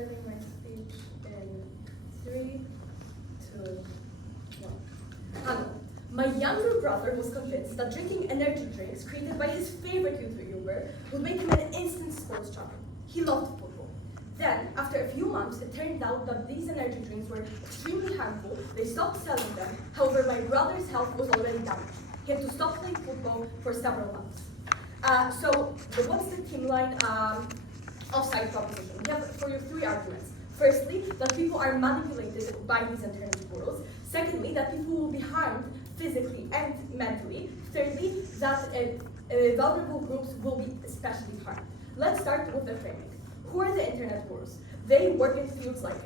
starting my speech in 3, 2, 1. Hello. My younger brother was convinced that drinking energy drinks created by his favorite YouTuber would make him an instant sports champion. He loved football. Then, after a few months, it turned out that these energy drinks were extremely harmful. They stopped selling them. However, my brother's health was already damaged. He had to stop playing football for several months. So, what's the team line of side proposition? We have for you 3 arguments. Firstly, that people are manipulated by these internet gurus. Secondly, that people will be harmed physically and mentally. Thirdly, that vulnerable groups will be especially harmed. Let's start with the framing. Who are the internet gurus? They work in fields like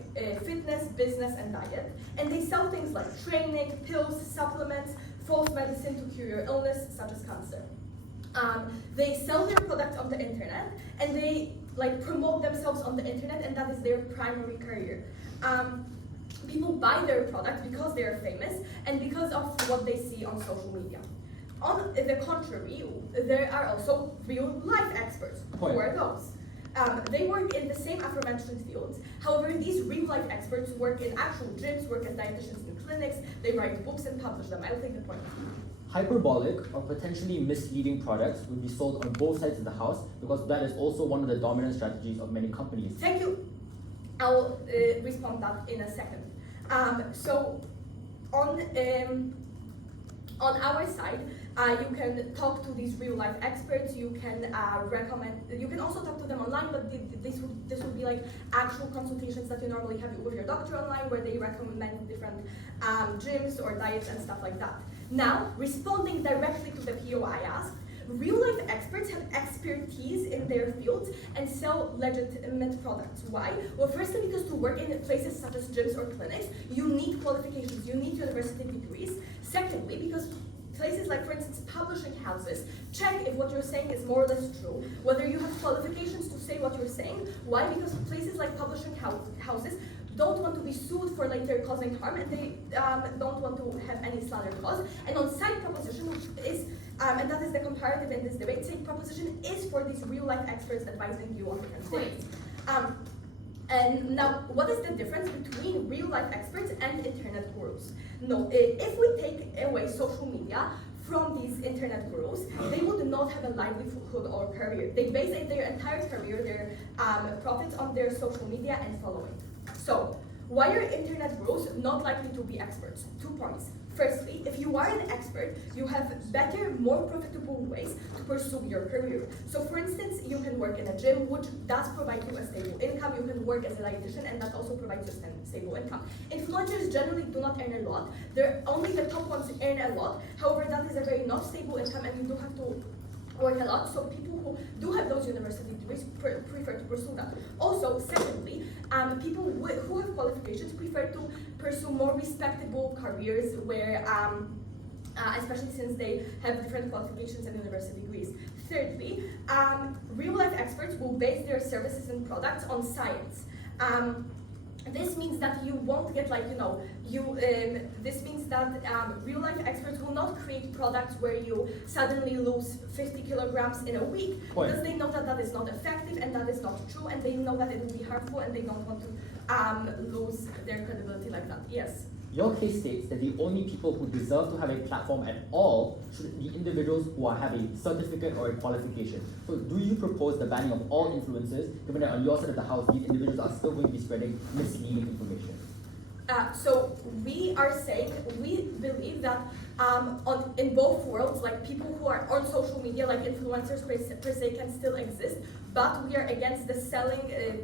fitness, business, and diet, and they sell things like training, pills, supplements, false medicine to cure your illness, such as cancer. They sell their product on the internet, and they promote themselves on the internet, and that is their primary career. People buy their product because they are famous and because of what they see on social media. On the contrary, there are also real life experts. Who are those? They work in the same aforementioned fields. However, these real life experts work in actual gyms, work as dietitians in clinics, they write books and publish them. I'll take the point. Hyperbolic or potentially misleading products will be sold on both sides of the house because that is also one of the dominant strategies of many companies. Thank you. I'll respond that in a second. So on our side, you can talk to these real life experts. You can recommend. You can also talk to them online, but this would be like actual consultations that you normally have with your doctor online, where they recommend different gyms or diets and stuff like that. Now, responding directly to the POI asked, real life experts have expertise in their fields and sell legitimate products. Why? Well, firstly, because to work in places such as gyms or clinics, you need qualifications, you need university degrees. Secondly, because places like, for instance, publishing houses check if what you're saying is more or less true, whether you have qualifications to say what you're saying. Why? Because places like publishing houses don't want to be sued for later causing harm, and they don't want to have any slander clause. And on side proposition, which is, and that is the comparative in this debate, side proposition is for these real life experts advising you on different things. And now, what is the difference between real life experts and internet gurus? No, if we take away social media from these internet gurus, they would not have a livelihood or career. They base their entire career, their profits on their social media and following. So, why are internet gurus not likely to be experts? 2 points. Firstly, if you are an expert, you have better, more profitable ways to pursue your career. So for instance, you can work in a gym, which does provide you a stable income. You can work as a dietitian, and that also provides you a stable income. Influencers generally do not earn a lot. Only the top ones earn a lot. However, that is a very not stable income, and you do have to work a lot, so people who do have those university degrees prefer to pursue that. Also, secondly, people who have qualifications prefer to pursue more respectable careers where, especially since they have different qualifications and university degrees. Thirdly, real-life experts will base their services and products on science. This means that you won't get this means that real-life experts will not create products where you suddenly lose 50 kilograms in a week, because they know that that is not effective and that is not true, and they know that it will be harmful, and they don't want to lose their credibility like that. Yes? Your case states that the only people who deserve to have a platform at all should be individuals who have a certificate or a qualification. So do you propose the banning of all influencers, given that on your side of the house, these individuals are still going to be spreading misleading information? So we are saying, we believe that in both worlds, like people who are on social media, like influencers per se, can still exist, but we are against the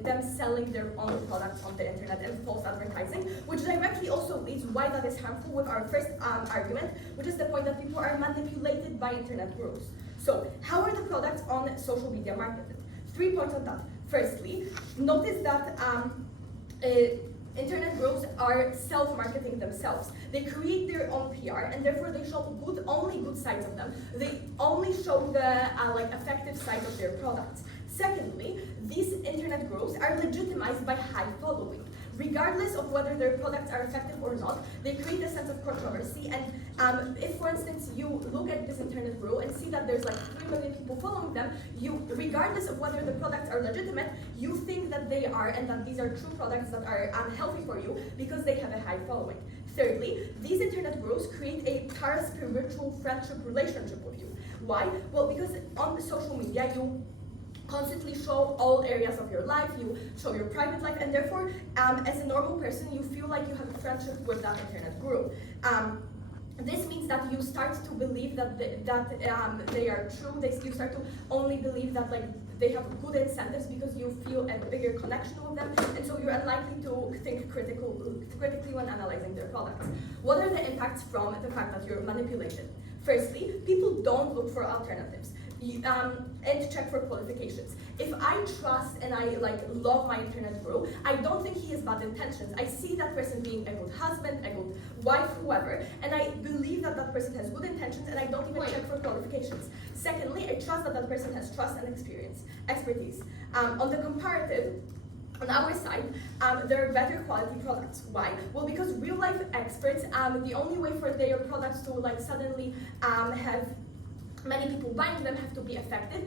them selling their own products on the internet and false advertising, which directly also leads why that is harmful with our first argument, which is the point that people are manipulated by internet gurus. So how are the products on social media marketed? 3 points on that. Firstly, notice that internet gurus are self-marketing themselves. They create their own PR, and therefore they show only good sides of them. They only show the effective side of their products. Secondly, these internet gurus are legitimized by high following. regardless of whether their products are effective or not, they create a sense of controversy. And if, for instance, you look at this internet guru and see that there's like 3 million people following them, you, regardless of whether the products are legitimate, you think that they are and that these are true products that are healthy for you because they have a high following. Thirdly, these internet gurus create a para-spiritual friendship relationship with you. Why? Well, because on the social media, you constantly show all areas of your life, you show your private life, and therefore, as a normal person, you feel like you have a friendship with that internet guru. This means that you start to believe that they are true. You start to only believe that like they have good incentives because you feel a bigger connection with them, and so you're unlikely to think critically when analyzing their products. What are the impacts from the fact that you're manipulated? Firstly, people don't look for alternatives. And check for qualifications. If I trust and I like love my internet guru, I don't think he has bad intentions. I see that person being a good husband, a good wife, whoever, and I believe that that person has good intentions, and I don't even check for qualifications. Secondly, I trust that that person has trust and expertise. On the comparative, on our side, there are better quality products. Why? Well, because real life experts, the only way for their products to like suddenly have many people buying them have to be effective.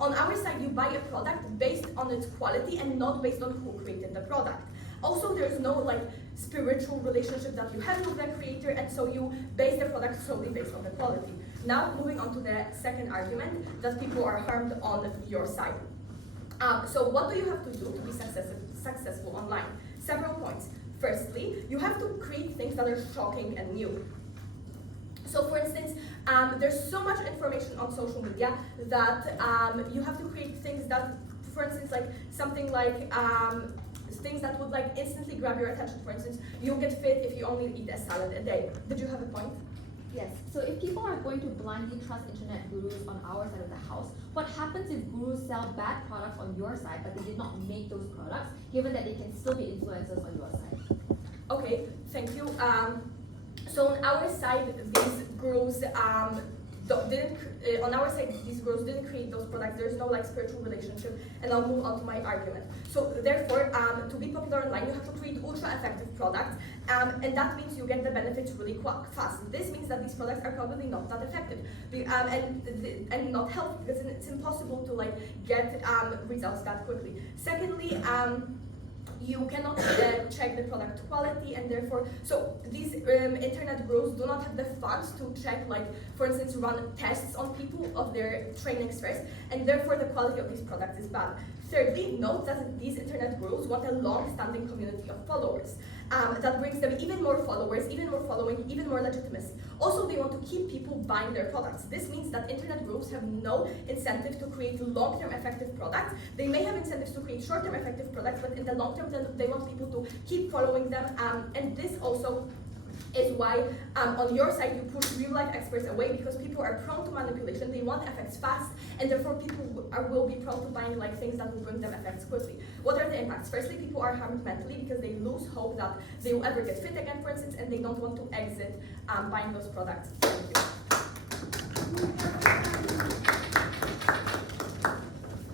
On our side, you buy a product based on its quality and not based on who created the product. Also, there's no like spiritual relationship that you have with the creator, and so you base the product solely based on the quality. Now, moving on to the second argument, that people are harmed on your side. So what do you have to do to be successful online? Several points. Firstly, you have to create things that are shocking and new. So for instance, there's so much information on social media that you have to create things that, for instance, like something like things that would like instantly grab your attention. For instance, you'll get fit if you only eat a salad a day. Did you have a point? Yes, so if people are going to blindly trust internet gurus on our side of the house, what happens if gurus sell bad products on your side but they did not make those products, given that they can still be influencers on your side? Okay, thank you. So on our side, these gurus didn't create those products. There's no like spiritual relationship, and I'll move on to my argument. So therefore, to be popular online, you have to create ultra effective products, and that means you get the benefits really fast. This means that these products are probably not that effective, and not healthy, because it's impossible to like get results that quickly. Secondly, you cannot check the product quality, and therefore, so these internet gurus do not have the funds to check, like, for instance, run tests on people of their trainings first, and therefore the quality of these products is bad. Thirdly, note that these internet gurus want a long-standing community of followers. That brings them even more followers, even more following, even more legitimacy. Also, they want to keep people buying their products. This means that internet groups have no incentive to create long-term effective products. They may have incentives to create short-term effective products, but in the long term, they want people to keep following them. And this also is why on your side you push real-life experts away, because people are prone to manipulation. They want effects fast, and therefore people will be prone to buying like things that will bring them effects quickly. What are the impacts? Firstly, people are harmed mentally because they lose hope that they will ever get fit again, for instance, and they don't want to exit buying those products. Thank you.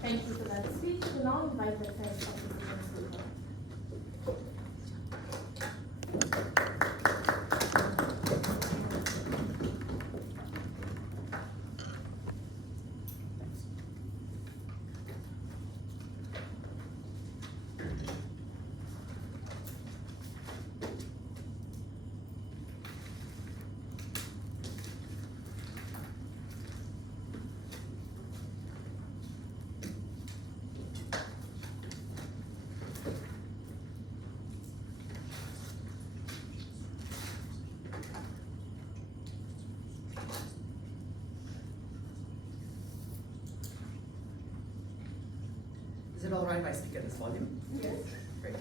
Thank you for that speech. We'll now invite the first opposition speaker. Is it all right if I speak at this volume? Yes. Great.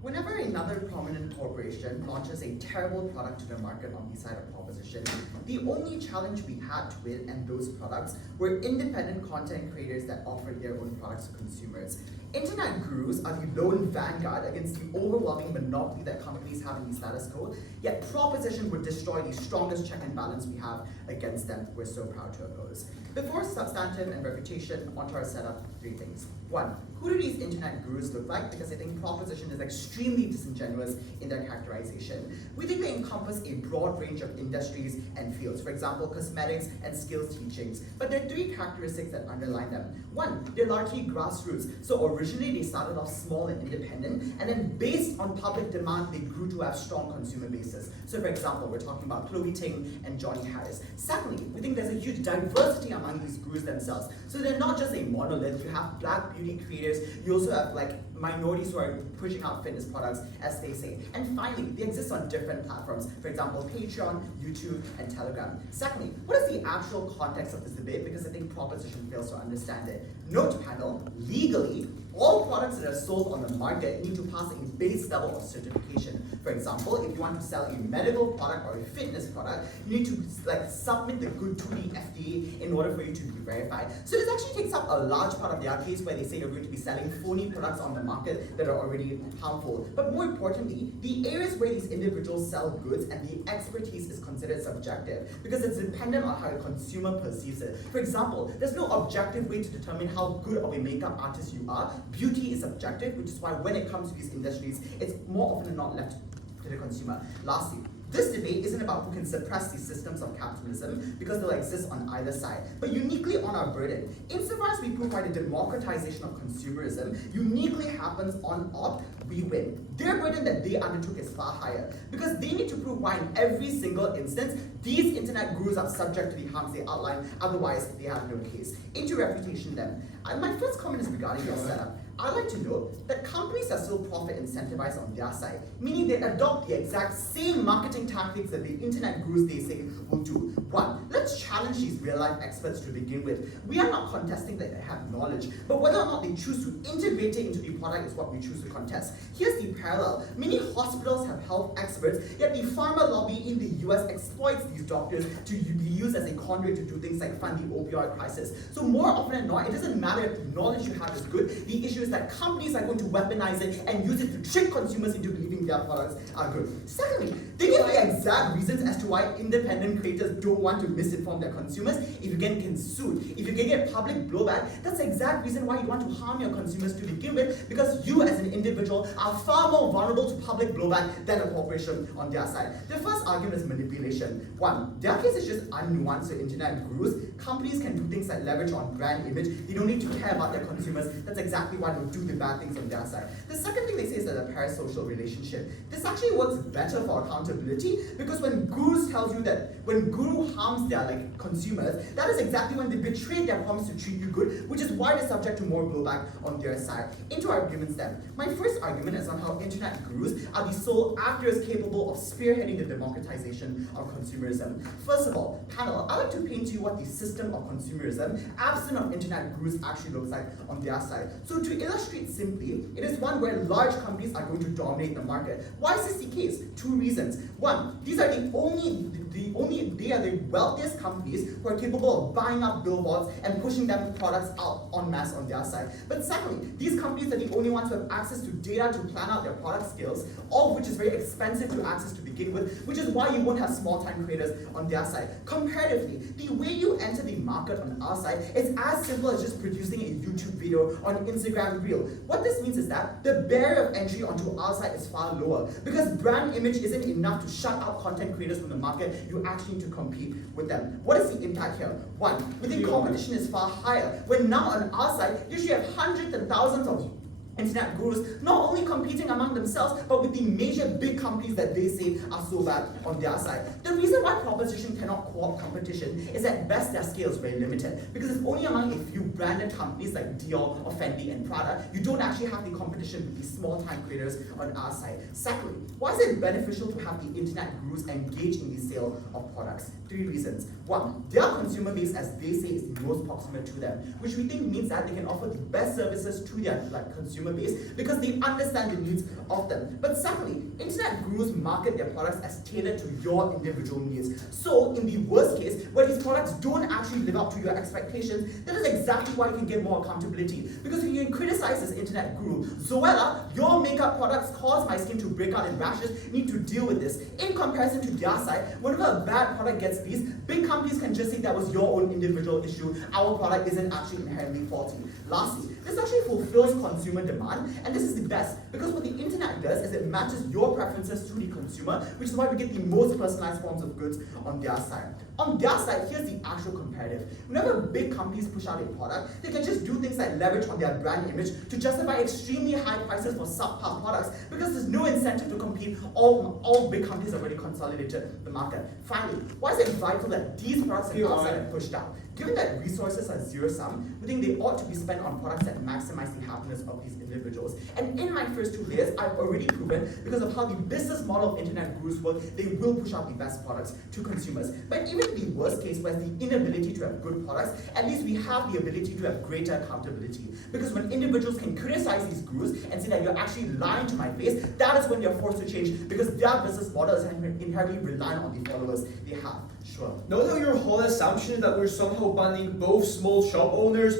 Whenever another prominent corporation launches a terrible product to the market on the side of proposition, the only challenge we had to it and those products were independent content creators that offered their own products to consumers. Internet gurus are the lone vanguard against the overwhelming monopoly that comes having the status quo, yet proposition would destroy the strongest check and balance we have against them. We're so proud to oppose. Before substantive and reputation, onto our setup, 3 things. 1, who do these internet gurus look like? Because I think proposition is extremely disingenuous in their characterization. We think they encompass a broad range of industries and fields, for example, cosmetics and skills teachings. But there are 3 characteristics that underline them. 1, they're largely grassroots. So originally they started off small and independent, and then based on public demand, they grew to have strong consumer bases. So for example, we're talking about Chloe Ting and Johnny Harris. Secondly, we think there's a huge diversity among these gurus themselves. So they're not just a monolith. You have black beauty creators, you also have like minorities who are pushing out fitness products, as they say. And finally, they exist on different platforms. For example, Patreon, YouTube, and Telegram. Secondly, what is the actual context of this debate? Because I think proposition fails to understand it. Note panel, legally, all products that are sold on the market need to pass a base level of certification. For example, if you want to sell a medical product or a fitness product, you need to submit the good to the FDA in order for you to be verified. So this actually takes up a large part of their case where they say you're going to be selling phony products on the market that are already harmful. But more importantly, the areas where these individuals sell goods and the expertise is considered subjective because it's dependent on how the consumer perceives it. For example, there's no objective way to determine how good of a makeup artist you are. Beauty is subjective, which is why when it comes to these industries, it's more often than not left to the consumer. Lastly, this debate isn't about who can suppress these systems of capitalism because they'll exist on either side, but uniquely on our burden. Insofar as we prove why the democratization of consumerism uniquely happens on opt, we win. Their burden that they undertook is far higher because they need to prove why in every single instance these internet gurus are subject to the harms they outline, otherwise they have no case. Into reputation then. My first comment is regarding your setup. I'd like to note that companies are still profit incentivized on their side, meaning they adopt the exact same marketing tactics that the internet gurus they say will do. 1, let's challenge these real-life experts to begin with. We are not contesting that they have knowledge, but whether or not they choose to integrate it into the product is what we choose to contest. Here's the parallel. Many hospitals have health experts, yet the pharma lobby in the US exploits these doctors to be used as a conduit to do things like fund the opioid crisis. So more often than not, it doesn't matter if the knowledge you have is good, the issue is that companies are going to weaponize it and use it to trick consumers into believing their products are good. Secondly, they give the exact reasons as to why independent creators don't want to misinform their consumers. If you get sued, if you can get public blowback, that's the exact reason why you want to harm your consumers to begin with, because you as an individual are far more vulnerable to public blowback than a corporation on their side. The first argument is manipulation. 1, their case is just unnuanced to internet gurus. Companies can do things like leverage on brand image. They don't need to care about their consumers. That's exactly why they'll do the bad things on their side. The second thing they say is that a parasocial relationship. This actually works better for accountability because when gurus tells you that when guru harms their consumers, that is exactly when they betray their promise to treat you good, which is why they're subject to more blowback on their side. Into arguments then. My first argument is on how internet gurus are the sole actors capable of spearheading the democratization of consumerism. First of all, panel, I'd like to paint to you what the system of consumerism, absent of internet gurus, actually looks like on their side. So to illustrate simply, it is one where large companies are going to dominate the market. Why is this the case? 2 reasons. 1, these are they are the wealthiest companies who are capable of buying up billboards and pushing them products out en masse on their side. But secondly, these companies are the only ones who have access to data to plan out their product skills, all of which is very expensive to access to begin with, which is why you won't have small-time creators on their side. Comparatively, the way you enter the market on our side is as simple as just producing a YouTube video on Instagram Reel. What this means is that the barrier of entry onto our side is far lower because brand image isn't enough to shut out content creators from the market. You actually need to compete with them. What is the impact here? 1, we think competition is far higher. When now on our side, you should have hundreds and thousands of internet gurus not only competing among themselves, but with the major big companies that they say are so bad on their side. The reason why proposition cannot co-opt competition is at best their scale is very limited, because it's only among a few branded companies like Dior or Fendi and Prada. You don't actually have the competition with the small-time creators on our side. Secondly, why is it beneficial to have the internet gurus engage in the sale of products? 3 reasons. 1, their consumer base, as they say, is the most proximate to them, which we think means that they can offer the best services to their consumer base because they understand the needs of them. But secondly, internet gurus gurus market their products as tailored to your individual needs. So, in the worst case, where these products don't actually live up to your expectations, that is exactly why you can get more accountability. Because when you criticize this internet guru, Zoella, your makeup products cause my skin to break out in rashes, need to deal with this. In comparison to their side, whenever a bad product gets leaked, big companies can just say that was your own individual issue. Our product isn't actually inherently faulty. Lastly, this actually fulfills consumer demand, and this is the best because what the internet does is it matches your preferences to the consumer, which is why we get the most personalized forms of goods on their side. On their side, here's the actual comparative. Whenever big companies push out a product, they can just do things like leverage on their brand image to justify extremely high prices for subpar products because there's no incentive to compete. All big companies have already consolidated the market. Finally, why is it vital that these products are outside and pushed out? Given that resources are zero-sum, we think they ought to be spent on products that maximize the happiness of these individuals. And in my first 2 layers, I've already proven, because of how the business model of internet gurus work, they will push out the best products to consumers. But even in the worst case, where it's the inability to have good products, at least we have the ability to have greater accountability. Because when individuals can criticize these gurus and say that you're actually lying to my face, that is when they're forced to change, because their business model is inherently reliant on the followers they have. Sure. Note how your whole assumption that we're somehow banning both small shop owners,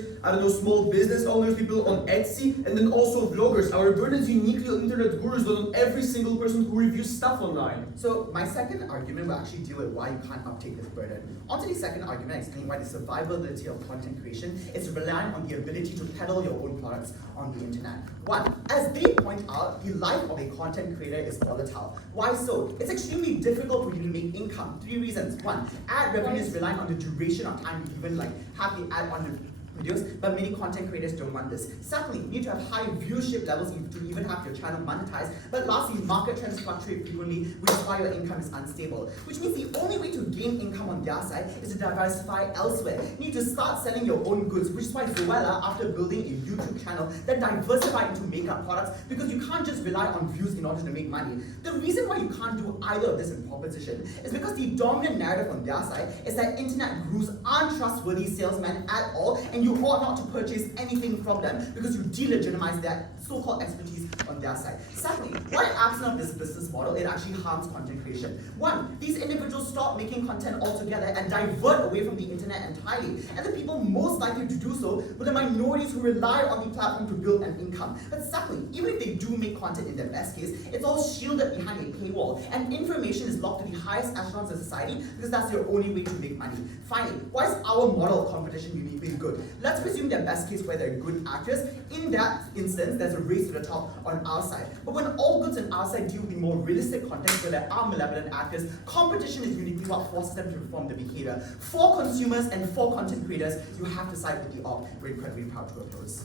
small business owners, people on Etsy, and then also vloggers. Our burden is uniquely on internet gurus, not on every single person who reviews stuff online. So my second argument will actually deal with why you can't uptake this burden. Onto the second argument, explaining why the survivability of content creation is reliant on the ability to peddle your own products on the internet. One, as they point out, the life of a content creator is volatile. Why so? It's extremely difficult for you to make income. 3 reasons. One, ad revenue is reliant on the duration of time you even have the ad on the videos, but many content creators don't want this. Secondly, you need to have high viewership levels to even have your channel monetized. But lastly, market trends fluctuate frequently, which is why your income is unstable. Which means the only way to gain income on their side is to diversify elsewhere. You need to start selling your own goods, which is why Zoella, after building a YouTube channel, then diversified into makeup products, because you can't just rely on views in order to make money. The reason why you can't do either of this in proposition is because the dominant narrative on their side is that internet gurus aren't trustworthy salesmen at all, and you ought not to purchase anything from them because you delegitimize their so-called expertise on their side. Secondly, why absent of this business model, it actually harms content creation. One, these individuals stop making content altogether and divert away from the internet entirely. And the people most likely to do so were the minorities who rely on the platform to build an income. But secondly, even if they do make content in their best case, it's all shielded behind a paywall, and information is locked to the highest echelons of society because that's their only way to make money. Finally, why is our model of competition uniquely good? Let's presume their best case where they're a good actress. In that instance, there's a race to the top on our side. But when all goods on our side deal with the more realistic content where there are malevolent actors, competition is uniquely what forces them to perform the behavior. For consumers and for content creators, you have to side with the op. We're incredibly proud to oppose.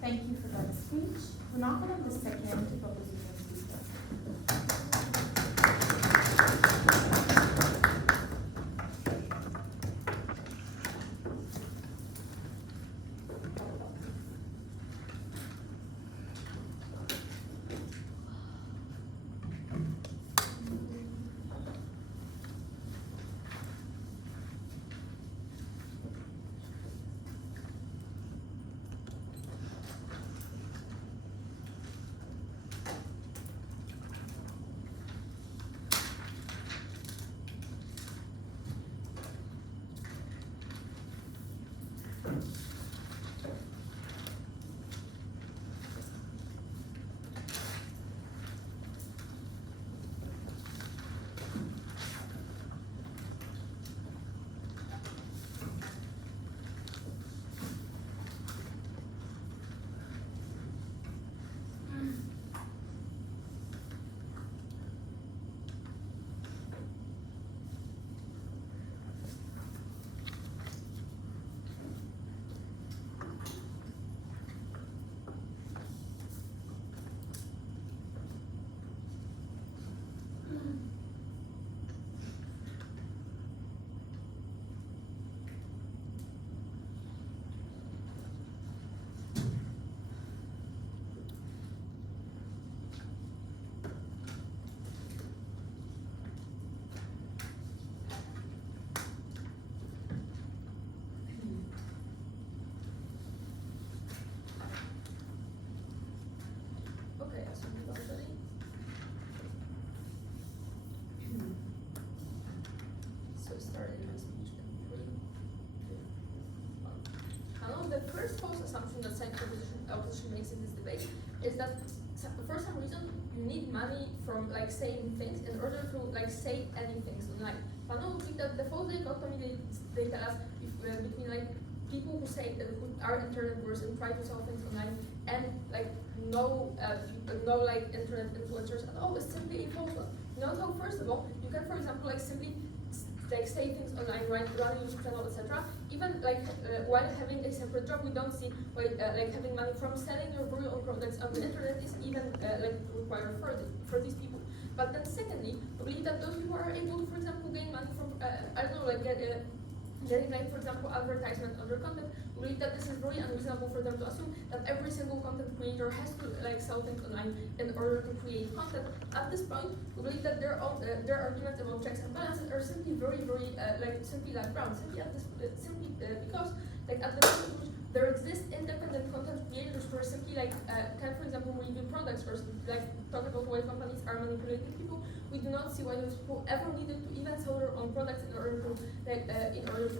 Thank you for that speech. We're now going to have the second proposition speaker. Okay, I assume you already. So starting my speech in 3, 2, 1. Now the first false assumption that science opposition makes in this debate is that for some reason you need money from like saying things in order to like say any things online. But no, think that the false dichotomy they tell us between like people who say who are internet gurus and try to sell things online and like no like internet influencers at all is simply a false one. Note how first of all you can for example like simply like say things online, run a YouTube channel, etc. Even like while having a separate job, we don't see why like having money from selling your very own products on the internet is even like required for these people. But then secondly, I believe that those people are able to, for example, gain money from I don't know, like getting like for example advertisement on their content. We believe that this is very unreasonable for them to assume that every single content creator has to like sell things online in order to create content. At this point, we believe that their arguments about checks and balances are simply very like simply like ground. Simply at this because like at the point at which there exist independent content creators who are simply like can for example review products or like talk about why companies are manipulating people. We do not see why those people ever needed to even sell their own products in order to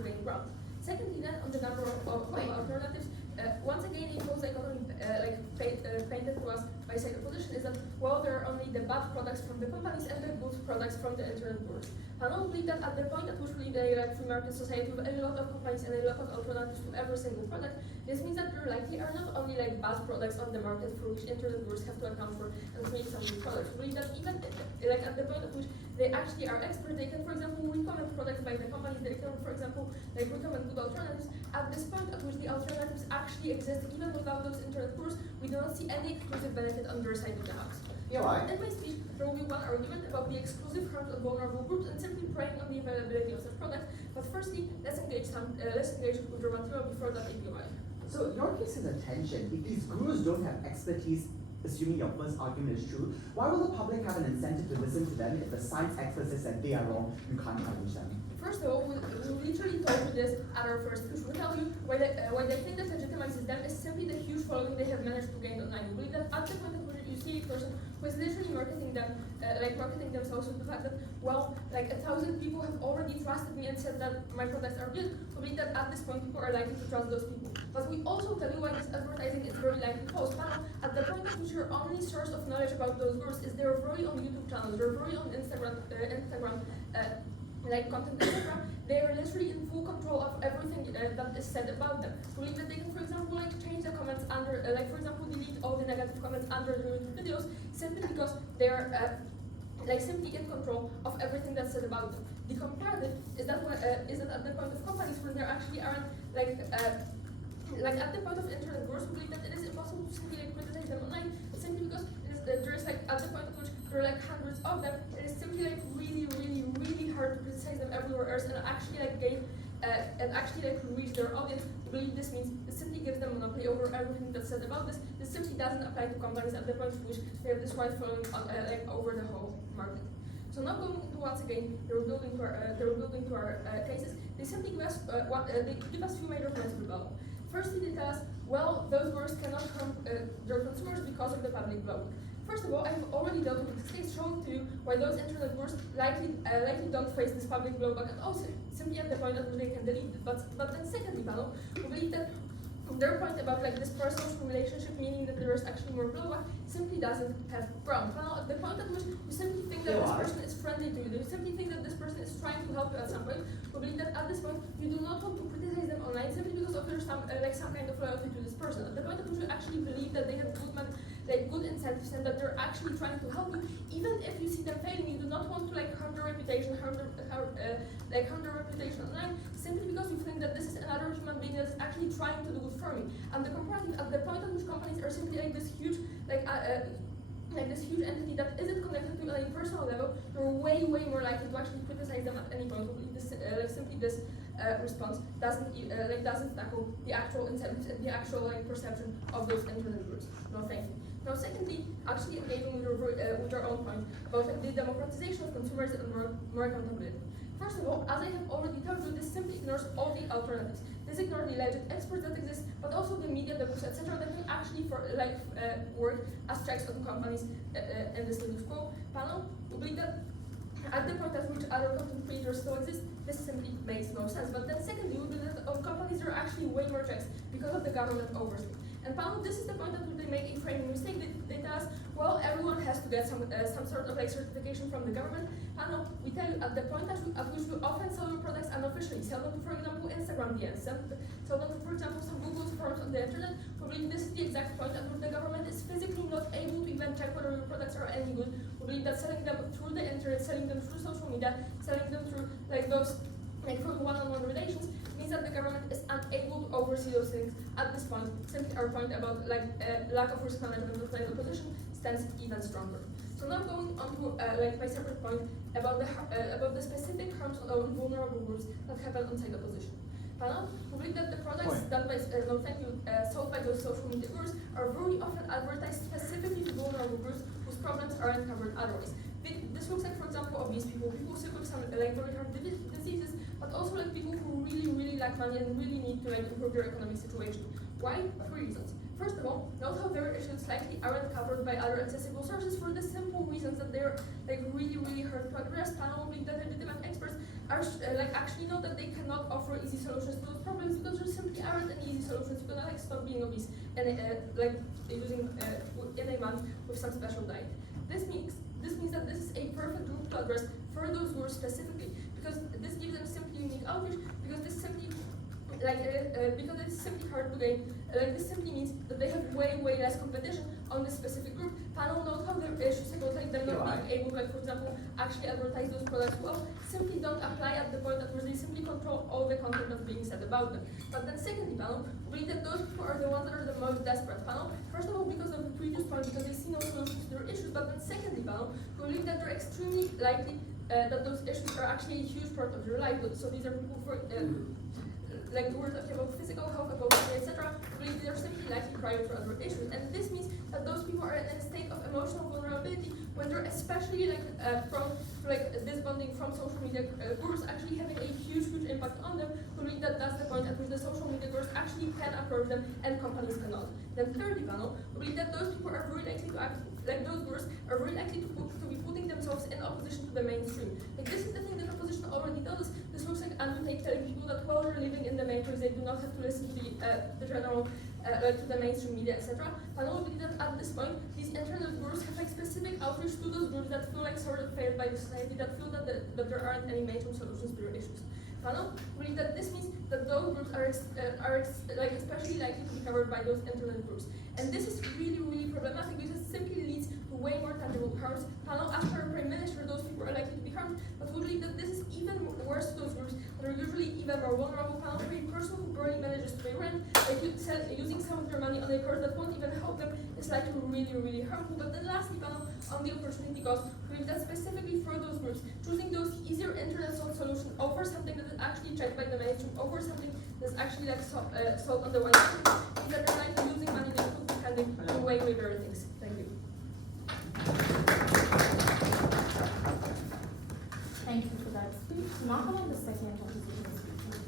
gain ground. Secondly, then on the number of alternatives, once again, a false dichotomy painted to us by side opposition is that well, there are only the bad products from the companies and the good products from the internet gurus. I don't believe that at the point at which we live in a free market society with a lot of companies and a lot of alternatives to every single product, this means that there likely are not only like bad products on the market for which internet gurus have to account for and create some new products. We believe that even like at the point at which they actually are experts, they can for example recommend products by the companies, they can for example like recommend good alternatives. At this point at which the alternatives actually exist even without those internet gurus, we do not see any exclusive benefit on their side of the house. Yeah, why? In my speech, there will be one argument about the exclusive harms of vulnerable groups and simply preying on the availability of such products. But firstly, let's engage with your material before that API. So your case is a tension. If these gurus don't have expertise, assuming your first argument is true, why will the public have an incentive to listen to them if the science expert says that they are wrong, you can't challenge them? First of all, we literally told you this at our first speech. We tell you why the thing that legitimizes them is simply the huge following they have managed to gain online. We believe that at the point at which you see a person who is literally marketing themselves with the fact that, well, like 1,000 people have already trusted me and said that my products are good, we believe that at this point people are likely to trust those people. But we also tell you why this advertising is very likely false. Now, at the point at which your only source of knowledge about those gurus is their very own YouTube channels, their very own Instagram like content, etc., they are literally in full control of everything that is said about them. We believe that they can, for example, like change the comments under, like for example, delete all the negative comments under the YouTube videos simply because they are like simply in control of everything that's said about them. The comparative is that at the point of companies where there actually aren't like at the point of internet gurus, we believe that it is impossible to simply like criticize them online simply because there is like at the point at which there are like hundreds of them, it is simply like really hard to criticize them everywhere else and actually like reach their audience. We believe this means it simply gives them monopoly over everything that's said about this. This simply doesn't apply to companies at the point at which they have this wide following over the whole market. So now going into once again, they were building to our cases. They simply give us few major points of rebuttal. Firstly, they tell us, well, those gurus cannot harm their consumers because of the public blowback. First of all, I've already dealt with this case, showing to you why those internet gurus likely don't face this public blowback and also simply at the point at which they can delete it. But then secondly, panel, we believe that their point about like this personal relationship, meaning that there is actually more blowback, simply doesn't have ground. Panel, at the point at which you simply think that this person is friendly to you, you simply think that this person is trying to help you at some point, we believe that at this point you do not want to criticize them online simply because of there's some kind of loyalty to this person. At the point at which you actually believe that they have good incentives and that they're actually trying to help you, even if you see them failing, you do not want to like harm their reputation, harm their reputation online, simply because you think that this is another human being that's actually trying to do good for me. And the comparative at the point at which companies are simply like this huge this huge entity that isn't connected to a personal level, you're way more likely to actually criticize them at any point. This response doesn't tackle the actual incentives and the actual perception of those internet groups. No, thank you. Now, secondly, actually engaging with your own point about the democratization of consumers and more accountability. First of all, as I have already told you, this simply ignores all the alternatives. This ignores the alleged experts that exist, but also the media, the books, etc., that can actually work as checks on companies in the status quo panel. We believe that at the point at which other content creators still exist, this simply makes no sense. But then secondly, we believe that on companies there are actually way more checks because of the government oversight. And panel, this is the point at which they make a framing mistake. They tell us, well, everyone has to get some sort of certification from the government. Panel, we tell you at the point at which we often sell your products unofficially, sell them to, for example, Instagram DMs, sell them to, for example, some Google forms on the internet. We believe this is the exact point at which the government is physically not able to even check whether your products are any good. We believe that selling them through the internet, selling them through social media, selling them through through one-on-one relations means that the government is unable to oversee those things at this point. Simply our point about lack of risk management of the opposition stands even stronger. So now going on to my separate point about the specific harms on vulnerable groups that happen on side opposition. Panel, we believe that the products done by sold by those social media groups are very often advertised specifically to vulnerable groups whose problems aren't covered otherwise. This looks like, for example, obese people sick with some very hard diseases, but also people who really lack money and really need to improve their economic situation. Why? 3 reasons. First of all, note how their issues likely aren't covered by other accessible sources for the simple reasons that they're really hard to address. Panel believe that legitimate experts are actually know that they cannot offer easy solutions to those problems because there simply aren't any easy solutions. You cannot stop being obese and using in a month with some special diet. This means that this is a perfect group to address for those groups specifically, because this gives them simply unique outreach, because this simply because it's simply hard to gain. This simply means that they have way less competition on this specific group. Panel note how their issues about them not being able to, for example, actually advertise those products well, simply don't apply at the point at which they simply control all the content that's being said about them. But then secondly, panel, we believe that those people are the ones that are the most desperate. Panel, first of all, because of the previous point, because they see no solutions to their issues, but then secondly, panel, we believe that they're extremely likely that those issues are actually a huge part of their life. So these are people for we're talking about physical health, about etc. Believe they're simply likely crying for other issues, and this means that those people are in a state of emotional vulnerability when they're especially from this bonding from social media groups actually having a huge impact on them. Believe that that's the point at which the social media groups actually can approach them and companies cannot. Then thirdly, panel, believe that those people are very likely to act those groups are very likely to be putting themselves in opposition to the mainstream. This is the thing that opposition already does. This looks like Andrew telling people that while they're living in the matrix, they do not have to listen to the general, to the mainstream media, etc. And I believe that at this point, these internet groups have specific outreach to those groups that feel sort of failed by the society, that feel that there aren't any mainstream solutions to their issues. Panel, believe that this means that those groups are especially likely to be covered by those internet groups. And this is really problematic because it simply leads to way more tangible harms. Panel, after a prime minister, those people are likely to be harmed, but we believe that this is even worse to those groups that are usually even more vulnerable. Panel, for a person who barely manages to pay rent, using some of their money on a course that won't even help them is likely really harmful. But then lastly, panel, on the opportunity cost, we believe that specifically for those groups, choosing those easier internet solutions over something that is actually checked by the mainstream, over something that's actually sold on the one hand, is that they're likely losing money they could be spending on way better things. Thank you. Thank you for that speech. Now on the second opposition speaker.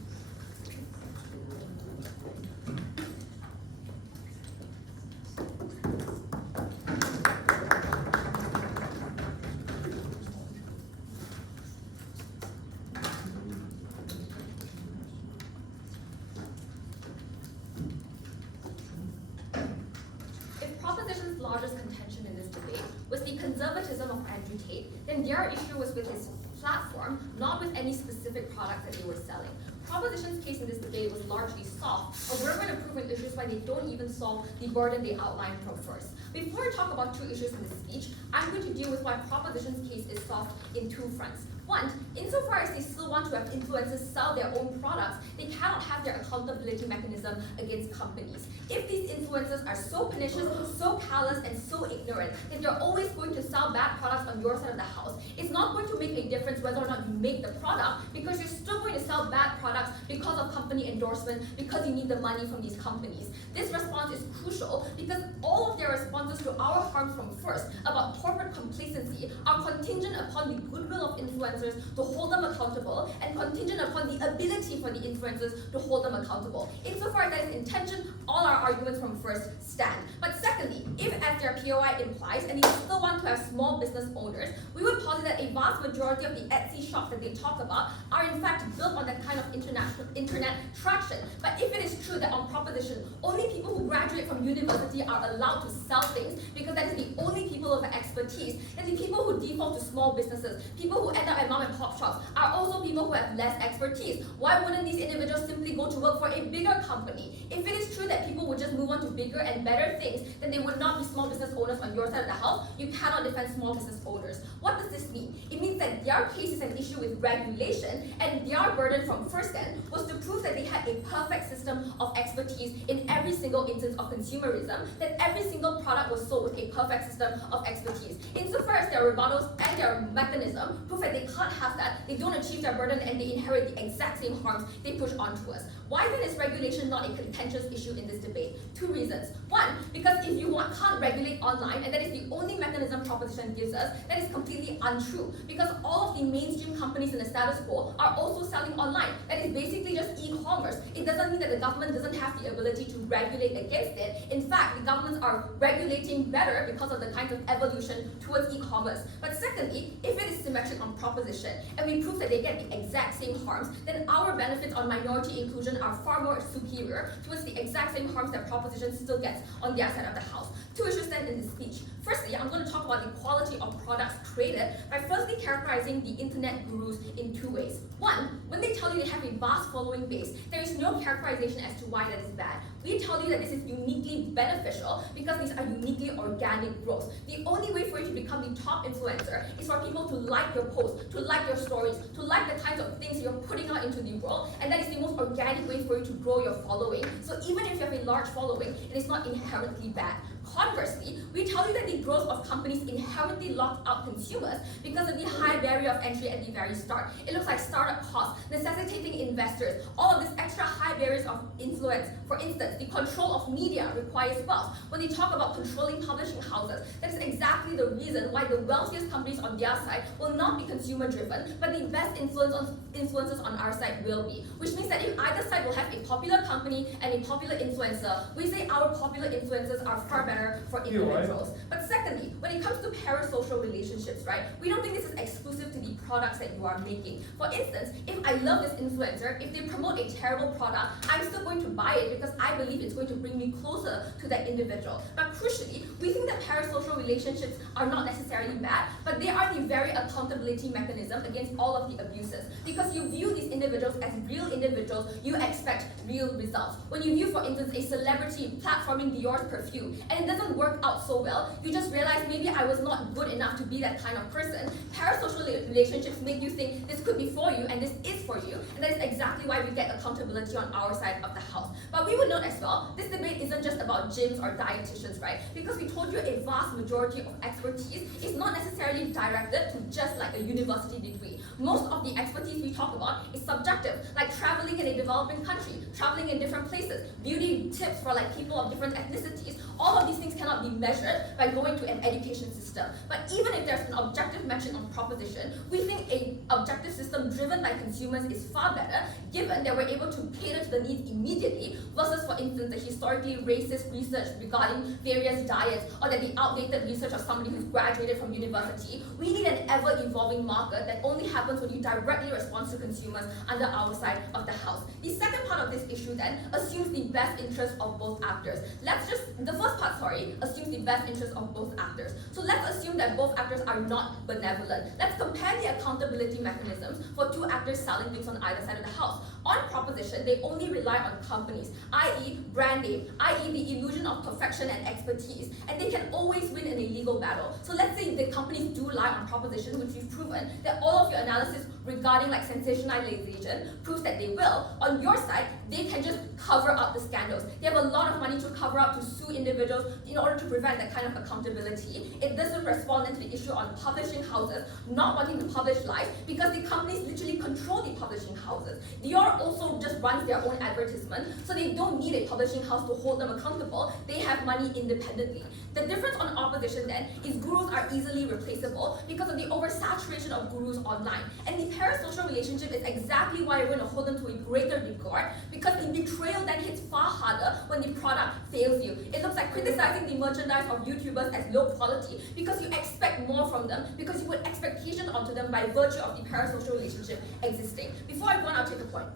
If proposition's largest contention in this debate was the conservatism of Andrew Tate, then their issue was with his platform, not with any specific product that they were selling. Proposition's case in this debate was largely soft, or we're going to prove with issues why they don't even solve the burden they outlined from first. Before I talk about 2 issues in this speech, I'm going to deal with why Proposition's case is soft in 2 fronts. One, insofar as they still want to have influencers sell their own products, they cannot have their accountability mechanism against companies. If these influencers are so pernicious, so callous, and so ignorant that they're always going to sell bad products on your side of the house, it's not going to make a difference whether or not you make the product, because you're still going to sell bad products because of company endorsement, because you need the money from these companies. This response is crucial because all of their responses to our harms from first about corporate complacency are contingent upon the goodwill of influencers influencers to hold them accountable, and contingent upon the ability for the influencers to hold them accountable. Insofar as that is intention, all our arguments from first stand. But secondly, if as their POI implies, and they still want to have small business owners, we would posit that a vast majority of the Etsy shops that they talk about are in fact built on that kind of internet traction. But if it is true that on proposition, only people who graduate from university are allowed to sell things because that is the only people of expertise, then the people who default to small businesses, people who end up at mom and pop shops, are also people who have less expertise. Why wouldn't these individuals simply go to work for a bigger company? If it is true that people would just move on to bigger and better things, then they would not be small business owners on your side of the house. You cannot defend small business owners. What does this mean? It means that their case is an issue with regulation, and their burden from first end was to prove that they had a perfect system of expertise in every single instance of consumerism, that every single product was sold with a perfect system of expertise. Insofar as their rebuttals and their mechanism prove that they can't have that, they don't achieve their burden, and they inherit the exact same harms they push onto us. Why then is regulation not a contentious issue in this debate? Two reasons. One, because if you can't regulate online, and that is the only mechanism proposition gives us, that is completely untrue. Because all of the mainstream companies in the status quo are also selling online. That is basically just e-commerce. It doesn't mean that the government doesn't have the ability to regulate against it. In fact, the governments are regulating better because of the kinds of evolution towards e-commerce. But secondly, if it is symmetric on proposition, and we prove that they get the exact same harms, then our benefits on minority inclusion are far more superior towards the exact same harms that proposition still gets on their side of the house. Two issues then in this speech. Firstly, I'm going to talk about the quality of products created by firstly characterizing the internet gurus in two ways. One, when they tell you they have a vast following base, there is no characterization as to why that is bad. We tell you that this is uniquely beneficial because these are uniquely organic growth. The only way for you to become the top influencer is for people to like your posts, to like your stories, to like the kinds of things you're putting out into the world, and that is the most organic way for you to grow your following. So even if you have a large following, it is not inherently bad. Conversely, we tell you that the growth of companies inherently locked out consumers because of the high barrier of entry at the very start. It looks like startup costs, necessitating investors, all of this extra high barriers of influence. For instance, the control of media requires wealth. When they talk about controlling publishing houses, that is exactly the reason why the wealthiest companies on their side will not be consumer driven, but the best influencers on our side will be. Which means that if either side will have a popular company and a popular influencer, we say our popular influencers are far better for individuals. But secondly, when it comes to parasocial relationships, right, we don't think this is exclusive to the products that you are making. For instance, if I love this influencer, if they promote a terrible product, I'm still going to buy it because I believe it's going to bring me closer to that individual. But crucially, we think that parasocial relationships are not necessarily bad, but they are the very accountability mechanism against all of the abuses. Because you view these individuals as real individuals, you expect real results. When you view, for instance, a celebrity platforming Dior's perfume, and it doesn't work out so well, you just realize maybe I was not good enough to be that kind of person. Parasocial relationships make you think this could be for you and this is for you, and that is exactly why we get accountability on our side of the house. But we would note as well, this debate isn't just about gyms or dietitians, right? Because we told you a vast majority of expertise is not necessarily directed to just like a university degree. Most of the expertise we talk about is subjective, like traveling in a developing country, traveling in different places, beauty tips for like people of different ethnicities. All of these things cannot be measured by going to an education system. But even if there's an objective metric on proposition, we think an objective system driven by consumers is far better, given that we're able to cater to the needs immediately, versus, for instance, the historically racist research regarding various diets, or that the outdated research of somebody who's graduated from university. We need an ever-evolving market that only happens when you directly respond to consumers under our side of the house. The second part of this issue then assumes the best interest of both actors. The first part, assumes the best interest of both actors. So let's assume that both actors are not benevolent. Let's compare the accountability mechanisms for two actors selling things on either side of the house. On proposition, they only rely on companies, i.e. brand name, i.e. the illusion of perfection and expertise, and they can always win in a legal battle. So let's say the companies do rely on proposition, which we've proven that all of your analysis regarding like sensationalization proves that they will. On your side, they can just cover up the scandals. They have a lot of money to cover up, to sue individuals in order to prevent that kind of accountability. It doesn't respond to the issue on publishing houses not wanting to publish lies because the companies literally control the publishing houses. Dior also just runs their own advertisement, so they don't need a publishing house to hold them accountable. They have money independently. The difference on proposition then is gurus are easily replaceable because of the oversaturation of gurus online. And the parasocial relationship is exactly why you're going to hold them to a greater regard, because the betrayal then hits far harder when the product fails you. It looks like criticizing the merchandise of YouTubers as low quality because you expect more from them, because you put expectations onto them by virtue of the parasocial relationship existing. Before I go on, I'll take a point.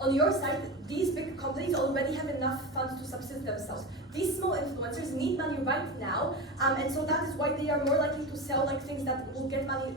On your side, these big companies already have enough funds to subsist themselves. These small influencers need money right now, and so that is why they are more likely to sell like things that will get money,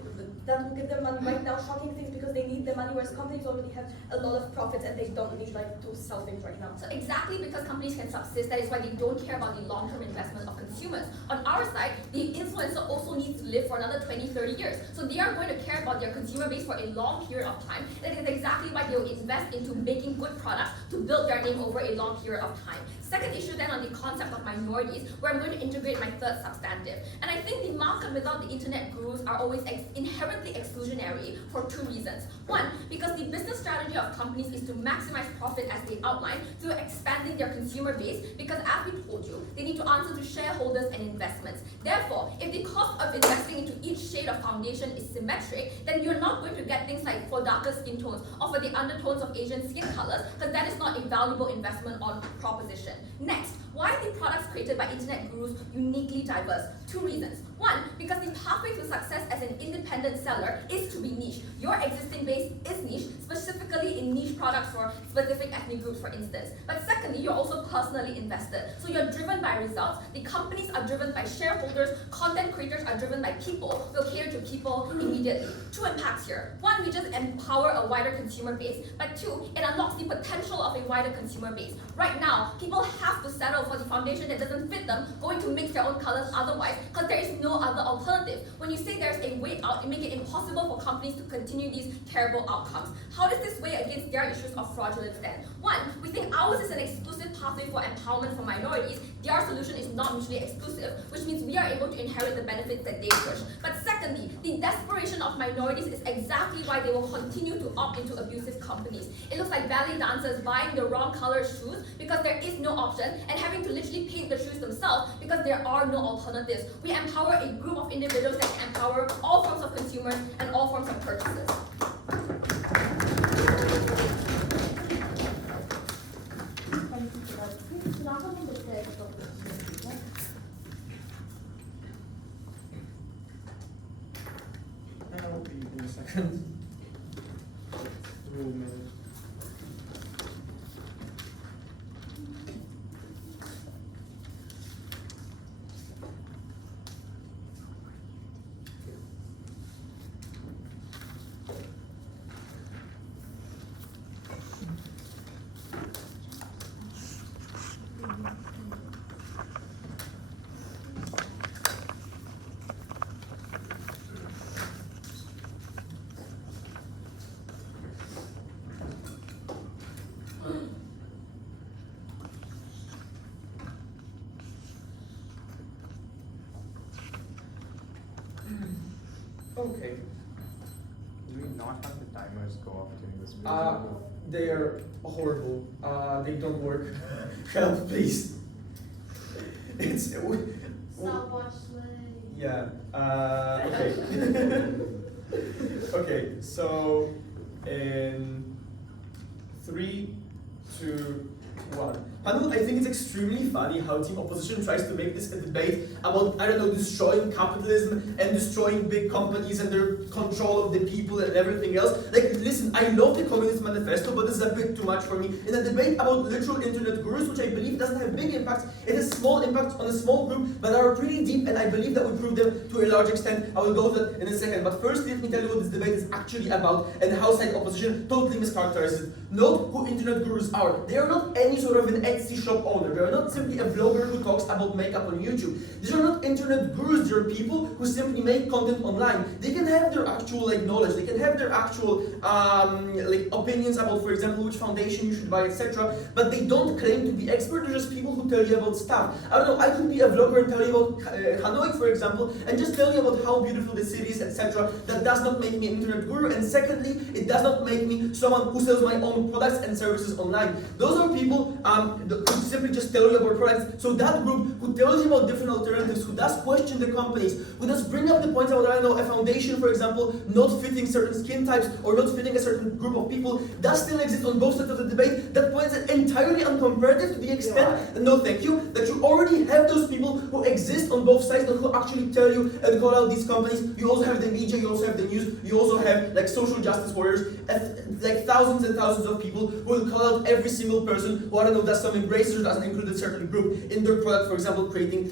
that will get them money right now, shocking things because they need the money, whereas companies already have a lot of profits and they don't need like to sell things right now. So exactly because companies can subsist, that is why they don't care about the long-term investment of consumers. On our side, the influencer also needs to live for another 20, 30 years. So they are going to care about their consumer base for a long period of time. That is exactly why they will invest into making good products to build their name over a long period of time. Second issue then on the concept of minorities, where I'm going to integrate my third substantive. And I think the market without the internet gurus are always inherently exclusionary for two reasons. One, because the business strategy of companies is to maximize profit as they outline through expanding their consumer base, because as we told you, they need to answer to shareholders and investments. Therefore, if the cost of investing into each shade of foundation is symmetric, then you're not going to get things like for darker skin tones or for the undertones of Asian skin colors, because that is not a valuable investment on proposition. Next, why are the products created by internet gurus uniquely diverse? Two reasons. One, because the pathway to success as an independent seller is to be niche. Your existing base is niche, specifically in niche products for specific ethnic groups, for instance. But secondly, you're also personally invested. So you're driven by results, the companies are driven by shareholders, content creators are driven by people, we'll cater to people immediately. Two impacts here. One, we just empower a wider consumer base, but two, it unlocks the potential of a wider consumer base. Right now, people have to settle for the foundation that doesn't fit them, going to mix their own colors otherwise, because there is no other alternative. When you say there's a way out, it makes it impossible for companies to continue these terrible outcomes. How does this weigh against their issues of fraudulence then? One, we think ours is an exclusive pathway for empowerment for minorities. Their solution is not mutually exclusive, which means we are able to inherit the benefits that they push. But secondly, the desperation of minorities is exactly why they will continue to opt into abusive companies. It looks like ballet dancers buying the wrong color shoes because there is no option, and having to literally paint the shoes themselves because there are no alternatives. We empower a group of individuals that can empower all forms of consumers and all forms of purchases. Thank you for that speech. We're now going to the text of the speech. I'll be in a second. Wait a minute. Okay. Do we not have the timers go off during this video? They are horrible. They don't work. Help, please. It's Stopwatch slay. yeah. Okay. Okay. So in 3, 2, 1. Panel, I think it's extremely funny how Team Opposition tries to make this a debate about, I don't know, destroying capitalism and destroying big companies and their control of the people and everything else. Like, listen, I love the Communist Manifesto, but this is a bit too much for me. In a debate about literal internet gurus, which I believe doesn't have big impacts, it has small impacts on a small group, but are pretty deep, and I believe that would prove them to a large extent. I will go to that in a second. But first, let me tell you what this debate is actually about and how side opposition totally mischaracterizes it. Note who internet gurus are. They are not any sort of an Etsy shop owner. They are not simply a vlogger who talks about makeup on YouTube. These are not internet gurus. They are people who simply make content online. They can have their actual knowledge. They can have their actual opinions about, for example, which foundation you should buy, etc. But they don't claim to be experts. They're just people who tell you about stuff. I don't know. I could be a vlogger and tell you about Hanoi, for example, and just tell you about how beautiful the city is, etc. That does not make me an internet guru. And secondly, it does not make me someone who sells my own products and services online. Those are people who simply just tell you about products. So that group who tells you about different alternatives, who does question the companies, who does bring up the points about, I don't know, a foundation, for example, not fitting certain skin types or not fitting a certain group of people, does still exist on both sides of the debate. That point is entirely uncomparative to the extent, no thank you, that you already have those people who exist on both sides and who actually tell you and call out these companies. You also have the media, you also have the news, you also have like social justice warriors, like thousands and thousands of people who will call out every single person who, I don't know, does some embraces or doesn't include a certain group in their product, for example, creating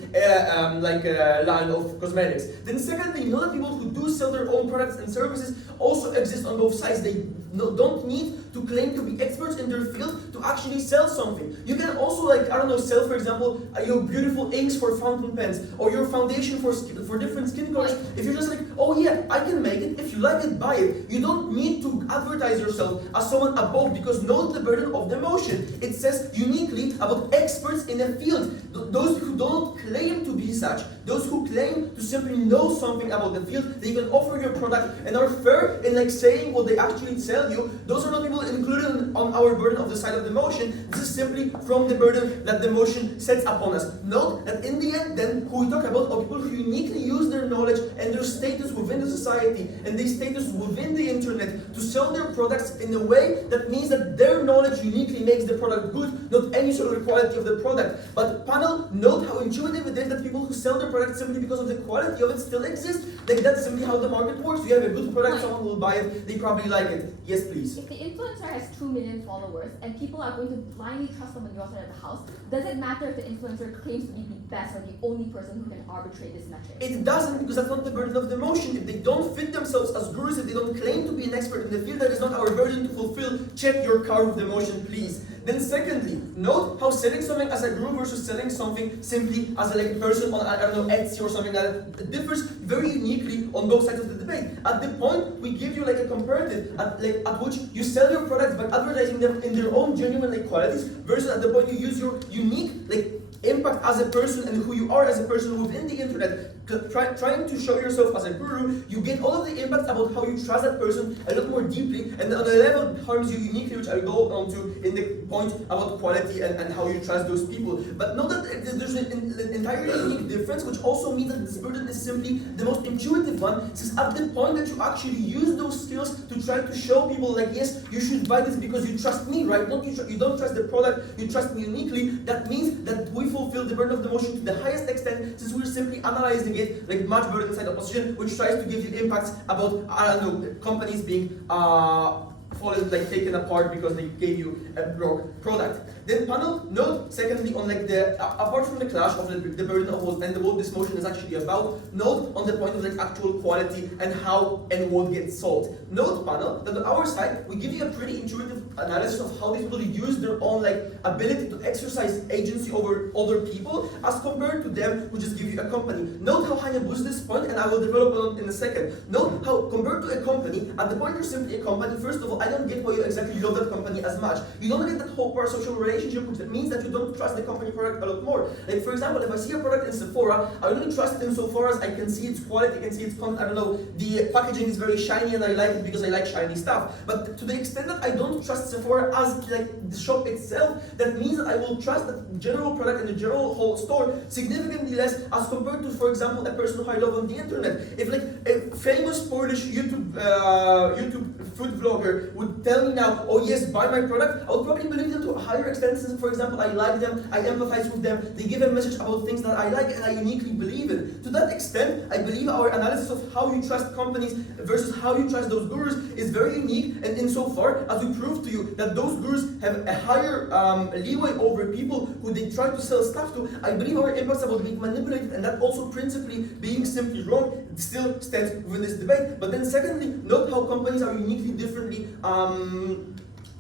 like a line of cosmetics. Then secondly, you know that people who do sell their own products and services also exist on both sides. They don't need to claim to be experts in their field to actually sell something. You can also, like, I don't know, sell, for example, your beautiful inks for fountain pens or your foundation for different skin colors. If you're just like, oh yeah, I can make it, if you like it, buy it. You don't need to advertise yourself as someone above, because note the burden of the motion. It says uniquely about experts in a field. Those who don't claim to be such, those who claim to simply know something about the field, they can offer your product and are fair in like saying what they actually sell you. Those are not people included on our burden of the side of the motion. This is simply from the burden that the motion sets upon us. Note that in the end, then, who we talk about are people who uniquely use their knowledge and their status within the society and their status within the internet to sell their products in a way that means that their knowledge uniquely makes the product good, not any sort of quality of the product. But panel, note how intuitive it is that people who sell their product simply because of the quality of it still exist. Like, that's simply how the market works. You have a good product, someone will buy it, they probably like it. Yes, please. If the influencer has 2 million followers and people are going to blindly trust them on your side of the house, does it matter if the influencer claims to be the best or the only person who can arbitrate this metric? It doesn't, because that's not the burden of the motion. If they don't fit themselves as gurus, if they don't claim to be an expert in the field, that is not our burden to fulfill. Check your car with the motion, please. Then secondly, note how selling something as a guru versus selling something simply as a like person on, I don't know, Etsy or something like that, it differs very uniquely on both sides of the debate. At the point we give you like a comparative at which you sell your products by advertising them in their own genuine like qualities, versus at the point you use your unique like impact as a person and who you are as a person within the internet, trying to show yourself as a guru, you get all of the impacts about how you trust that person a lot more deeply, and on a level that harms you uniquely, which I'll go on to in the point about quality and how you trust those people. But know that there's an entirely unique difference, which also means that this burden is simply the most intuitive one, since at the point that you actually use those skills to try to show people like, yes, you should buy this because you trust me, right? Not you don't trust the product, you trust me uniquely. That means that we fulfill the burden of the motion to the highest extent, since we're simply analyzing it like much better inside opposition, which tries to give you impacts about, I don't know, companies being taken apart because they gave you a broke product. Then panel, note secondly on like the apart from the clash of the burden of what and what this motion is actually about, note on the point of like actual quality and how and what gets sold. Note panel that on our side we give you a pretty intuitive analysis of how these people use their own like ability to exercise agency over other people as compared to them who just give you a company. Note how Hanya boosts this point, and I will develop on in a second. Note how compared to a company, at the point you're simply a company, first of all, I don't get why you exactly love that company as much. You don't get that whole parasocial relationship, which means that you don't trust the company product a lot more. Like for example, if I see a product in Sephora, I only trust it insofar as I can see its quality, I can see its content, I don't know, the packaging is very shiny and I like it because I like shiny stuff. But to the extent that I don't trust Sephora as like the shop itself, that means that I will trust the general product and the general whole store significantly less as compared to, for example, a person who I love on the internet. If like a famous Polish YouTube food vlogger would tell me now, oh yes, buy my product, I would probably believe them to a higher extent since, for example, I like them, I empathize with them, they give a message about things that I like and I uniquely believe in. To that extent, I believe our analysis of how you trust companies versus how you trust those gurus is very unique, and insofar as we prove to you that those gurus have a higher leeway over people who they try to sell stuff to, I believe our impacts about being manipulated and that also principally being simply wrong still stands within this debate. But then secondly, note how companies are uniquely differently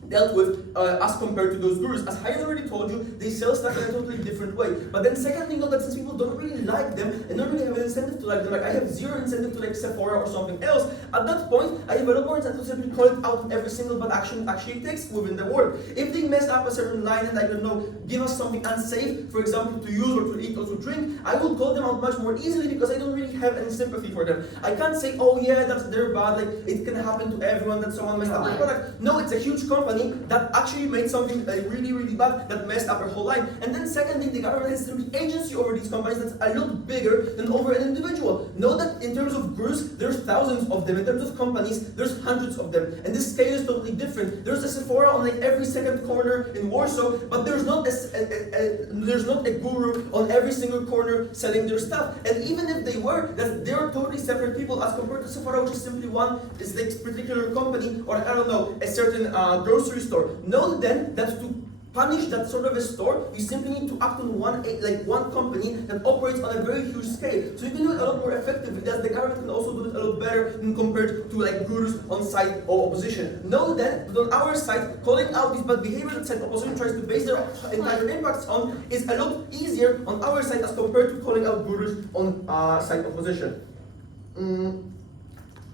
dealt with as compared to those gurus. As I already told you, they sell stuff in a totally different way. But then secondly, note that since people don't really like them and don't really have an incentive to like them, like I have zero incentive to like Sephora or something else, at that point, I have a lot more incentive to simply call it out on every single bad action actually takes within the world. If they messed up a certain line and I don't know, give us something unsafe, for example, to use or to eat or to drink, I will call them out much more easily because I don't really have any sympathy for them. I can't say, oh yeah, that's their bad, like it can happen to everyone that someone messed up the product. No, it's a huge company. company that actually made something really, really bad that messed up our whole life. And then secondly, the government has the agency over these companies that's a lot bigger than over an individual. Know that in terms of gurus, there's thousands of them. In terms of companies, there's hundreds of them. And the scale is totally different. There's a Sephora on like every second corner in Warsaw, but there's not a guru on every single corner selling their stuff. And even if they were, they're totally separate people as compared to Sephora, which is simply one is like particular company, or I don't know, a certain grocery store. Know then that to punish that sort of a store, you simply need to act on one company that operates on a very huge scale. So you can do it a lot more effectively. Thus, the government can also do it a lot better than compared to like gurus on side of opposition. Know then that on our side, calling out these bad behaviors that side opposition tries to base their entire impacts on is a lot easier on our side as compared to calling out gurus on side opposition.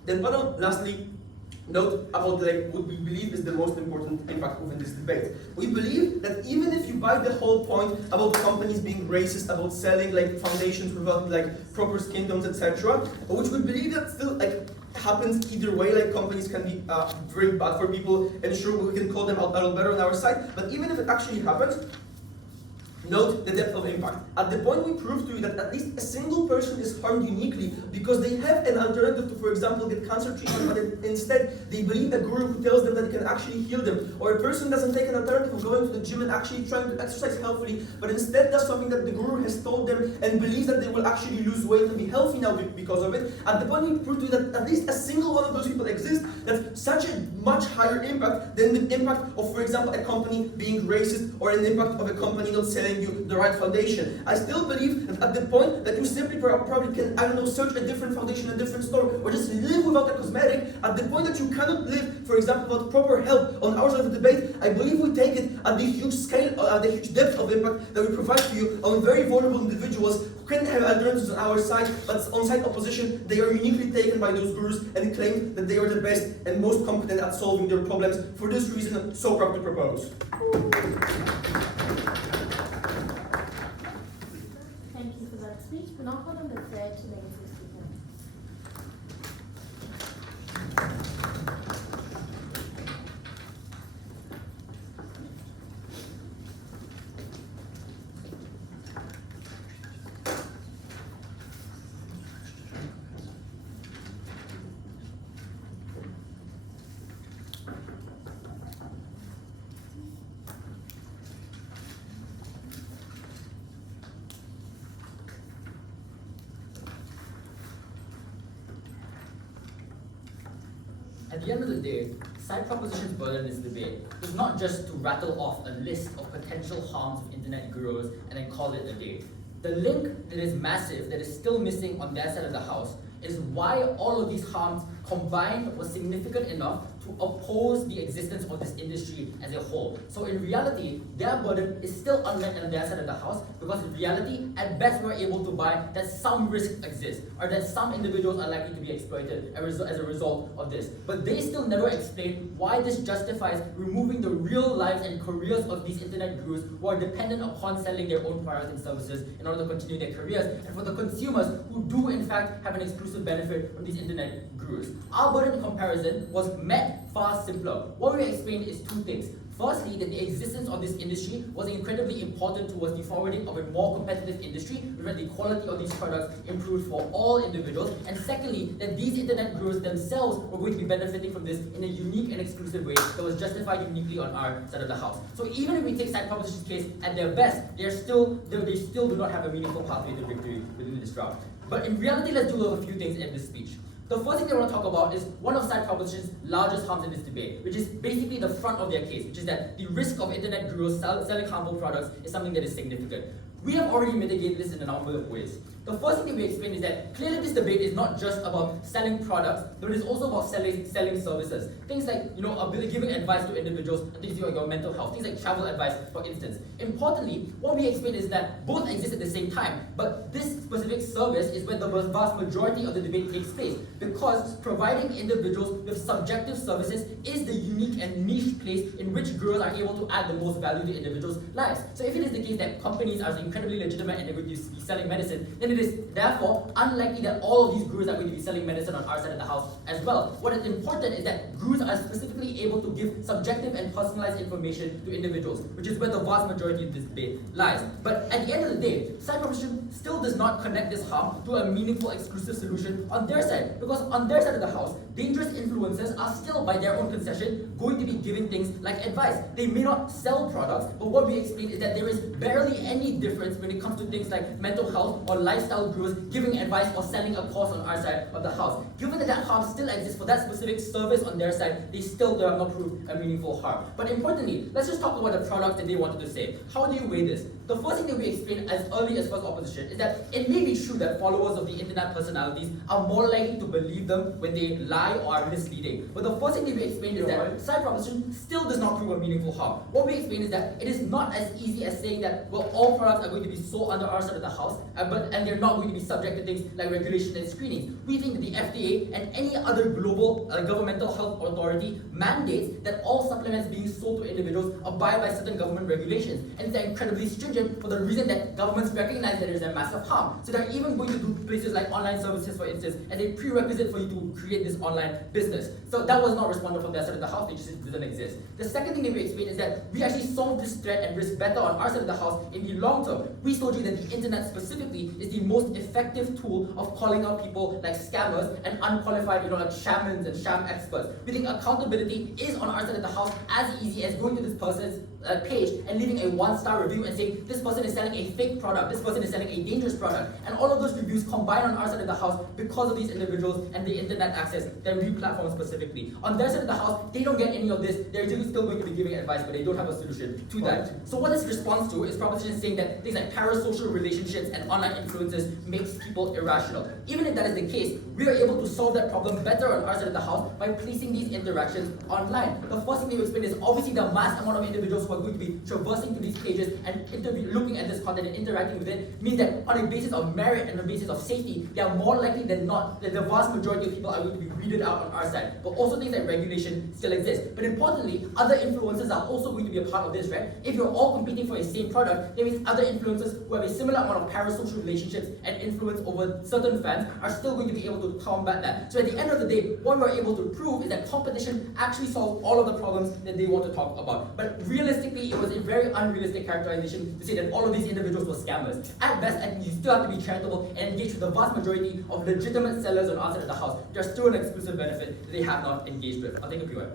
Then, lastly, note about what we believe is the most important impact within this debate. We believe that even if you buy the whole point about companies being racist, about selling like foundations without like proper skin tones, etc., which we believe that still like happens either way, like companies can be very bad for people, and sure we can call them out a little better on our side, but even if it actually happens, note the depth of impact. At the point we prove to you that at least a single person is harmed uniquely because they have an alternative to, for example, get cancer treatment, but instead they believe a guru who tells them that it can actually heal them. Or a person doesn't take an alternative of going to the gym and actually trying to exercise healthily, but instead does something that the guru has told them and believes that they will actually lose weight and be healthy now because of it. At the point we prove to you that at least a single one of those people exists, that's such a much higher impact than the impact of, for example, a company being racist or an impact of a company not selling you the right foundation. I still believe that at the point that you simply probably can, I don't know, search a different foundation, a different store, or just live without a cosmetic, at the point that you cannot live, for example, without proper help on our side of the debate, I believe we take it at the huge scale, at the huge depth of impact that we provide to you on very vulnerable individuals who can have alternatives on our side, but on side opposition, they are uniquely taken by those gurus and claim that they are the best and most competent at solving their problems. For this reason, I'm so proud to propose. Thank you for that speech. We're now calling the third to negative speaker. At the end of the day, side proposition's burden in this debate is not just to rattle off a list of potential harms of internet gurus and then call it a day. The link that is massive, that is still missing on their side of the house, is why all of these harms combined was significant enough to oppose the existence of this industry as a whole. So in reality, their burden is still unmet on their side of the house because in reality, at best we're able to buy that some risk exists or that some individuals are likely to be exploited as a result of this. But they still never explain why this justifies removing the real lives and careers of these internet gurus who are dependent upon selling their own products and services in order to continue their careers, and for the consumers who do in fact have an exclusive benefit from these internet gurus. Our burden in comparison was met far simpler. What we explained is two things. Firstly, that the existence of this industry was incredibly important towards the forwarding of a more competitive industry, where the quality of these products improved for all individuals. And secondly, that these internet gurus themselves were going to be benefiting from this in a unique and exclusive way that was justified uniquely on our side of the house. So even if we take side proposition's case at their best, they still do not have a meaningful pathway to victory within this route. But in reality, let's do a few things in this speech. The first thing I want to talk about is one of side proposition's largest harms in this debate, which is basically the front of their case, which is that the risk of internet gurus selling harmful products is something that is significant. We have already mitigated this in a number of ways. The first thing that we explained is that clearly this debate is not just about selling products, but it is also about selling services. Things like, giving advice to individuals, things like your mental health, things like travel advice, for instance. Importantly, what we explained is that both exist at the same time, but this specific service is where the vast majority of the debate takes place, because providing individuals with subjective services is the unique and niche place in which gurus are able to add the most value to individuals' lives. So if it is the case that companies are incredibly legitimate and they're going to be selling medicine, then it is therefore unlikely that all of these gurus are going to be selling medicine on our side of the house as well. What is important is that gurus are specifically able to give subjective and personalized information to individuals, which is where the vast majority of this debate lies. But at the end of the day, side proposition still does not connect this harm to a meaningful exclusive solution on their side, because on their side of the house, dangerous influencers are still, by their own concession, going to be giving things like advice. They may not sell products, but what we explain is that there is barely any difference when it comes to things like mental health or lifestyle gurus giving advice or selling a course on our side of the house. Given that that harm still exists for that specific service on their side, they still do not prove a meaningful harm. But importantly, let's just talk about the product that they wanted to say. How do you weigh this? The first thing that we explained as early as first opposition is that it may be true that followers of the internet personalities are more likely to believe them when they lie or are misleading. But the first thing that we explained is that side proposition still does not prove a meaningful harm. What we explained is that it is not as easy as saying that, well, all products are going to be sold under our side of the house, and they're not going to be subject to things like regulation and screening. We think that the FDA and any other global governmental health authority mandates that all supplements being sold to individuals abide by certain government regulations, and they're incredibly stringent for the reason that governments recognize that there's a massive harm. So they're even going to do places like online services, for instance, as a prerequisite for you to create this online business. So that was not responded from their side of the house, it just doesn't exist. The second thing that we explained is that we actually solve this threat and risk better on our side of the house in the long term. We told you that the internet specifically is the most effective tool of calling out people like scammers and unqualified, like shamans and sham experts. We think accountability is on our side of the house as easy as going to this person's page and leaving a 1-star review and saying this person is selling a fake product, this person is selling a dangerous product, and all of those reviews combine on our side of the house because of these individuals and the internet access that we platform specifically. On their side of the house, they don't get any of this. They're still going to be giving advice, but they don't have a solution to that. So what this responds to is proposition saying that things like parasocial relationships and online influences makes people irrational. Even if that is the case, we are able to solve that problem better on our side of the house by placing these interactions online. The first thing they explain is obviously the mass amount of individuals who are going to be traversing to these pages and looking at this content and interacting with it means that on a basis of merit and a basis of safety, they are more likely than not that the vast majority of people are going to be weeded out on our side. But also things like regulation still exist. But importantly, other influencers are also going to be a part of this, right? If you're all competing for a same product, that means other influencers who have a similar amount of parasocial relationships and influence over certain fans are still going to be able to combat that. So at the end of the day, what we're able to prove is that competition actually solves all of the problems that they want to talk about. But realistically, it was a very unrealistic characterization to say that all of these individuals were scammers. At best, I think you still have to be charitable and engage with the vast majority of legitimate sellers on our side of the house. There's still an exclusive benefit that they have not engaged with. I'll take a few.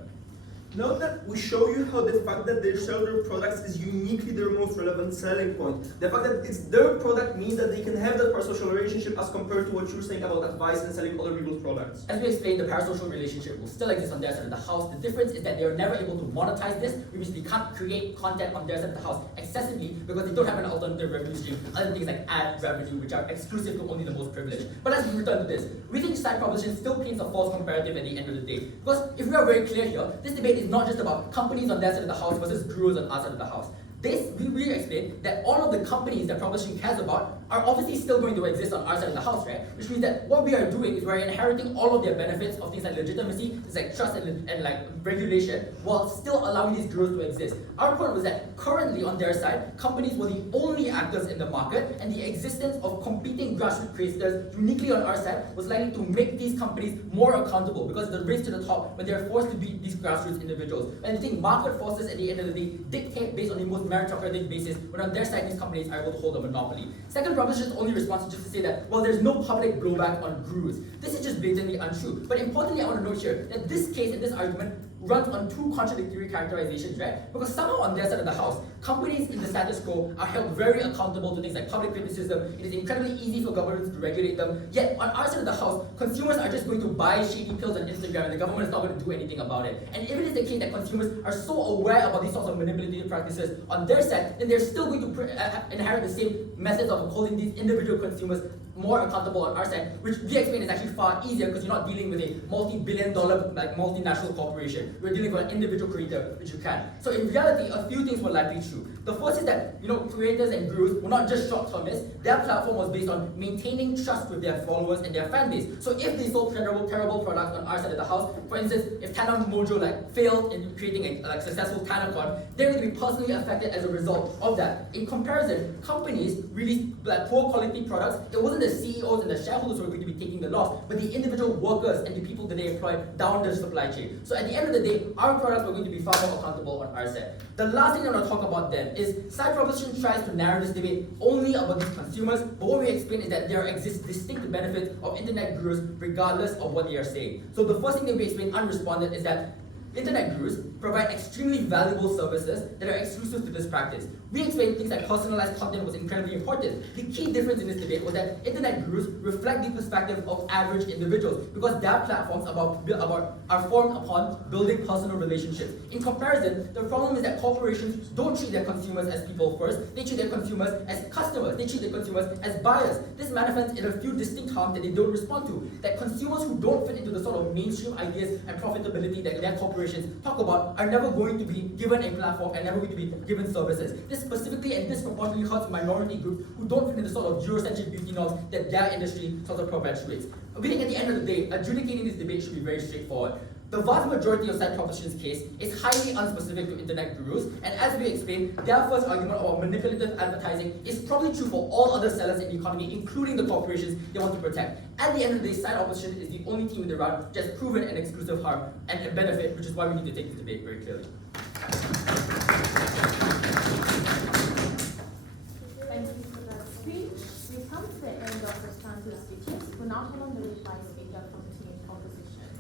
Note that we show you how the fact that they sell their products is uniquely their most relevant selling point. The fact that it's their product means that they can have that parasocial relationship as compared to what you're saying about advice and selling other people's products. As we explained, the parasocial relationship will still exist on their side of the house. The difference is that they are never able to monetize this, which means they can't create content on their side of the house excessively because they don't have an alternative revenue stream, other things like ad revenue, which are exclusive to only the most privileged. But let's return to this. We think side proposition still paints a false comparative at the end of the day. Because if we are very clear here, this debate is not just about companies on their side of the house versus gurus on our side of the house. We explain that all of the companies that proposition cares about are obviously still going to exist on our side of the house, right? Which means that what we are doing is we're inheriting all of their benefits of things like legitimacy, things like trust and like regulation, while still allowing these gurus to exist. Our point was that currently on their side, companies were the only actors in the market, and the existence of competing grassroots creators uniquely on our side was likely to make these companies more accountable because the race to the top when they're forced to beat these grassroots individuals. And I think market forces at the end of the day dictate based on the most meritocratic basis when on their side these companies are able to hold a monopoly. Second proposition's only response is just to say that, well, there's no public blowback on gurus. This is just blatantly untrue. But importantly, I want to note here that this case and this argument runs on two contradictory characterizations, right? Because somehow on their side of the house, companies in the status quo are held very accountable to things like public criticism. It is incredibly easy for governments to regulate them. Yet on our side of the house, consumers are just going to buy shady pills on Instagram and the government is not going to do anything about it. And if it is the case that consumers are so aware about these sorts of manipulative practices on their side, then they're still going to inherit the same methods of holding these individual consumers more accountable on our side, which we explain is actually far easier because you're not dealing with a multi-billion-dollar multinational corporation. We're dealing with an individual creator, which you can. So in reality, a few things were likely true. The first is that creators and gurus were not just short-termists. Their platform was based on maintaining trust with their followers and their fan base. So if they sold terrible products on our side of the house, for instance, if Tana Mojo failed in creating a successful TanaCon, they're going to be personally affected as a result of that. In comparison, companies released poor quality products. It wasn't the the CEOs and the shareholders who are going to be taking the loss, but the individual workers and the people that they employ down the supply chain. So at the end of the day, our products are going to be far more accountable on our side. The last thing I want to talk about then is side proposition tries to narrow this debate only about these consumers, but what we explain is that there exist distinct benefits of internet gurus regardless of what they are saying. So the first thing that we explain unresponded is that internet gurus provide extremely valuable services that are exclusive to this practice. We explained things like personalized content was incredibly important. The key difference in this debate was that internet gurus reflect the perspective of average individuals because their platforms are formed upon building personal relationships. In comparison, the problem is that corporations don't treat their consumers as people first, they treat their consumers as customers, they treat their consumers as buyers. This manifests in a few distinct harms that they don't respond to. That consumers who don't fit into the sort of mainstream ideas and profitability that their corporations talk about are never going to be given a platform and never going to be given services. This specifically and disproportionately hurts minority groups who don't fit in the sort of Eurocentric beauty norms that their industry sort of perpetuates. We think at the end of the day, adjudicating this debate should be very straightforward. The vast majority of side proposition's case is highly unspecific to internet gurus, and as we explained, their first argument about manipulative advertising is probably true for all other sellers in the economy, including the corporations they want to protect. At the end of the day, side opposition is the only team in the round just proven an exclusive harm and a benefit, which is why we need to take this debate very clearly. Thank you for that speech. We come to the end of the substantive speeches. We'll now call on the reply speaker from the team opposition.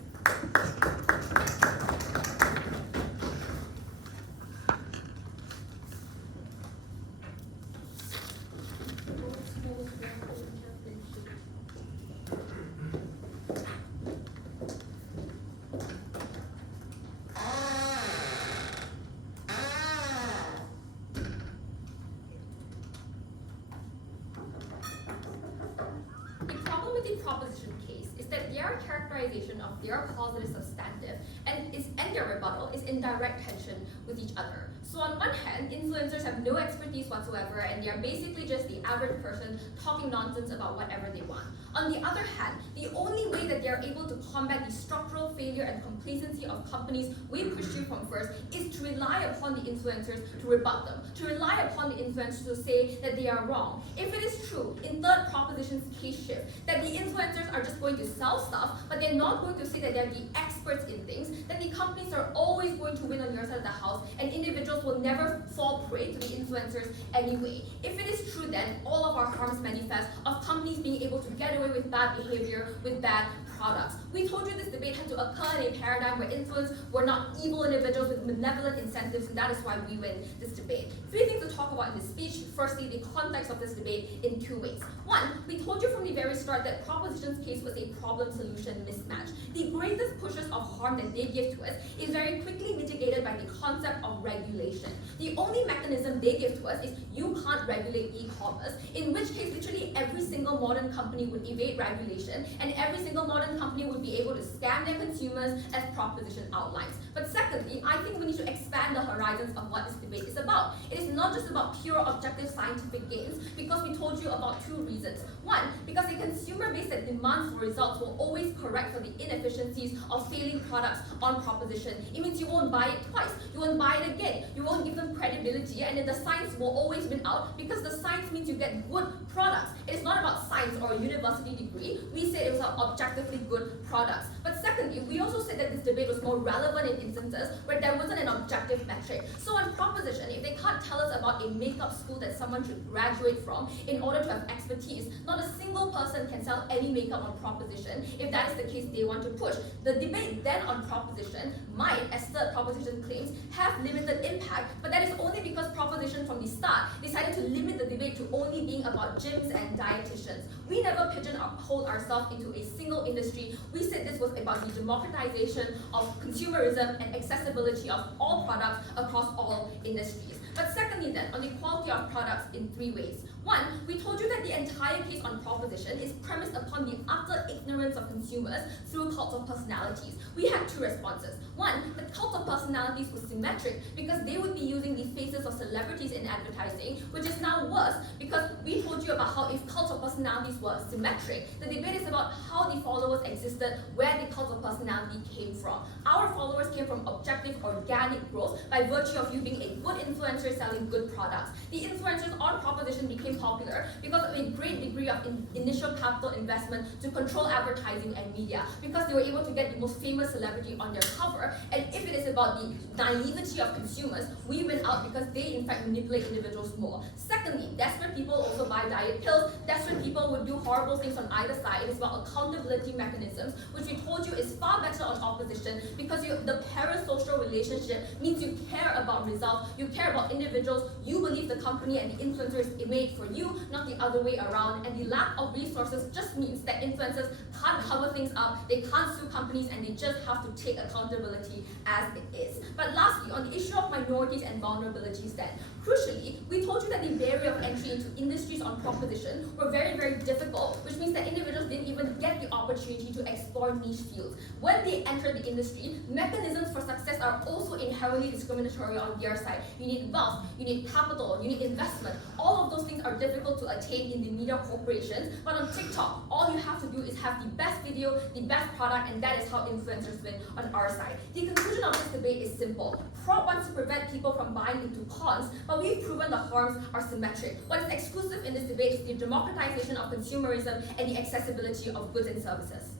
Proposition case is that their characterization of their cause is substantive and their rebuttal is in direct tension with each other. So on one hand, influencers have no expertise whatsoever and they are basically just the average person talking nonsense about whatever they want. On the other hand, the only way that they are able to combat the structural failure and complacency of companies we pushed you from first is to rely upon the influencers to rebut them, to rely upon the influencers to say that they are wrong. If it is true, in third proposition's case shift, that the influencers are just going to sell stuff, but they're not going to say that they're the experts in things, then the companies are always going to win on your side of the house, and individuals will never fall prey to the influencers anyway. If it is true, then all of our harms manifest of companies being able to get away with bad behavior, with bad products. We told you this debate had to occur in a paradigm where influence were not evil individuals with malevolent incentives, and that is why we win this debate. Three things to talk about in this speech. Firstly, the context of this debate in two ways. One, we told you from the very start that proposition's case was a problem-solution mismatch. The greatest pushes of harm that they give to us is very quickly mitigated by the concept of regulation. The only mechanism they give to us is you can't regulate e-commerce, in which case literally every single modern company would evade regulation and every single modern company would be able to scam their consumers as proposition outlines. But secondly, I think we need to expand the horizons of what this debate is about. It is not just about pure objective scientific gains, because we told you about two reasons. One, because a consumer base that demands for results will always correct for the inefficiencies of failing products on proposition. It means you won't buy it twice, you won't buy it again, you won't give them credibility, and then the science will always win out because the science means you get good products. It is not about science or a university degree. We said it was about objectively good products. But secondly, we also said that this debate was more relevant in instances where there wasn't an objective metric. So on proposition, if they can't tell us about a makeup school that someone should graduate from in order to have expertise, not a single person can sell any makeup on proposition if that is the case they want to push. The debate then on proposition might, as third proposition claims, have limited impact, but that is only because proposition from the start decided to limit the debate to only being about gyms and dietitians. We never pigeonhole ourselves into a single industry. We said this was about the democratization of consumerism and accessibility of all products across all industries. But secondly then, on the quality of products in three ways. One, we told you that the entire case on proposition is premised upon the utter ignorance of consumers through cults of personalities. We had two responses. One, the cult of personalities was symmetric because they would be using the faces of celebrities in advertising, which is now worse because we told you about how if cult of personalities were symmetric, the debate is about how the followers existed, where the cult of personality came from. Our followers came from objective organic growth by virtue of you being a good influencer selling good products. The influencers on proposition became popular because of a great degree of initial capital investment to control advertising and media, because they were able to get the most famous celebrity on their cover. And if it is about the naivety of consumers, we win out because they in fact manipulate individuals more. Secondly, desperate people also buy diet pills. Desperate people would do horrible things on either side. It is about accountability mechanisms, which we told you is far better on opposition, because the parasocial relationship means you care about results, you care about individuals, you believe the company and the influencers is made for you, not the other way around. And the lack of resources just means that influencers can't cover things up, they can't sue companies, and they just have to take accountability as it is. But lastly, on the issue of minorities and vulnerabilities then, crucially, we told you that the barrier of entry into industries on proposition were very, very difficult, which means that individuals didn't even get the opportunity to explore niche fields. When they enter the industry, mechanisms for success are also inherently discriminatory on their side. You need wealth, you need capital, you need investment. All of those things are difficult to attain in the media corporations, but on TikTok, all you have to do is have the best video, the best product, and that is how influencers win on our side. The conclusion of this debate is simple. Prop wants to prevent people from buying into cons, but we've proven the harms are symmetric. What is exclusive in this debate is the democratization of consumerism and the accessibility of goods and services.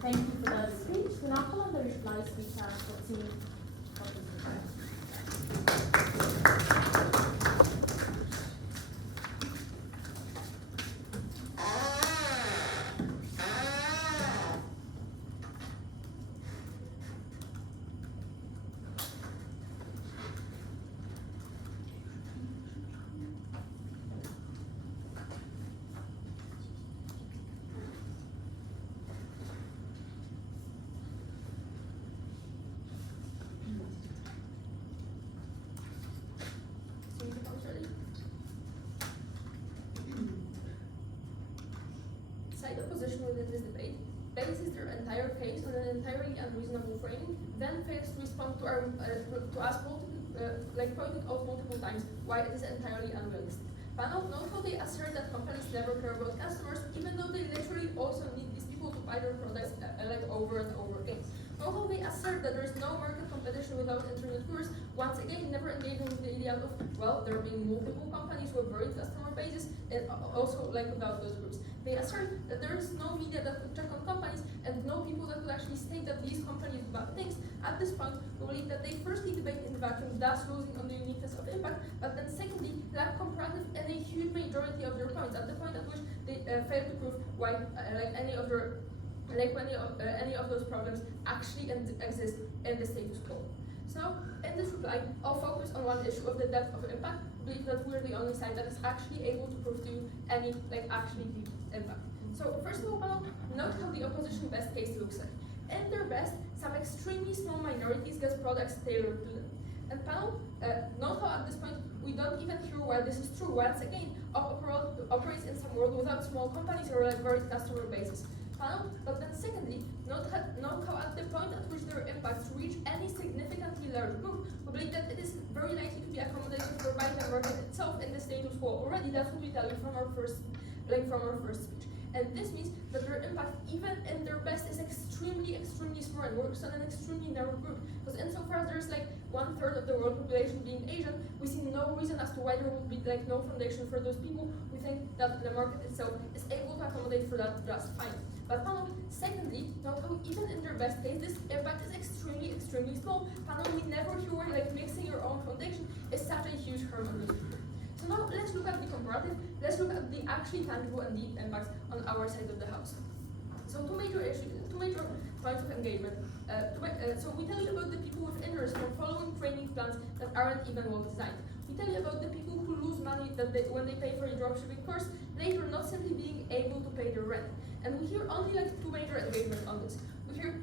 Thank you for the speech. We now call on the reply speaker for team opposition. Side opposition within this debate bases their entire case on an entirely unreasonable framing, then fails to respond to our to us pointing out multiple times why it is entirely unrealistic. Panel, note how they assert that companies never care about customers, even though they literally also need these people to buy their products over and over again. Note how they assert that there is no market competition without internet gurus, once again never engaging with the idea of, well, there being multiple companies with varied customer bases, and also without those groups. They assert that there is no media that could check on companies and no people that could actually state that these companies do bad things. At this point, we believe that they firstly debate in the vacuum, thus losing on the uniqueness of impact, but then secondly, lack comparative and a huge majority of their points, at the point at which they fail to prove why any of those problems actually exist in the status quo. So, in this reply, I'll focus on one issue of the depth of impact. I believe that we're the only side that is actually able to prove to you any actually deep impact. So, first of all, note how the opposition best case looks like. In their best, some extremely small minorities get products tailored to them. And panel, note how at this point we don't even hear why this is true. Once again, operates in some world without small companies or varied customer bases. Panel, but then secondly, note how at the point at which their impacts reach any significantly large group, we believe that it is very likely to be accommodated for by the market itself in the status quo already. That's what we tell you from our first speech. And this means that their impact, even in their best, is extremely, extremely small and works on an extremely narrow group. Because insofar as there's 1/3 of the world population being Asian, we see no reason as to why there would be no foundation for those people. We think that the market itself is able to accommodate for that just fine. But secondly, note how even in their best case, this impact is extremely, extremely small. We never hear why mixing your own foundation is such a huge harm on those people. So now let's look at the comparative, let's look at the actually tangible and deep impacts on our side of the house. So two major points of engagement. So we tell you about the people with interest from following training plans that aren't even well designed. We tell you about the people who lose money when they pay for a dropshipping course, later not simply being able to pay their rent. And we hear only two major engagements on this. We hear,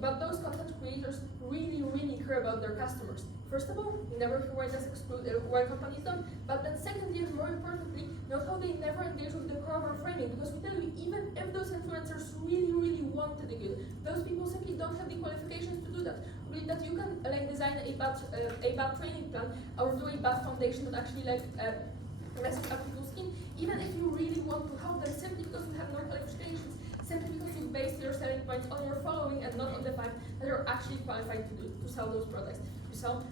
but those content creators really, really care about their customers. First of all, we never hear why that's why companies don't. But then secondly, and more importantly, note how they never engage with the core of our framing, because we tell you, even if those influencers really, really wanted the good, those people simply don't have the qualifications to do that. We believe that you can design a bad training plan or do a bad foundation that actually messing up people's skin, even if you really want to help them simply because you have no qualifications, simply because you base your selling points on your following and not on the fact that you're actually qualified to sell those products. So,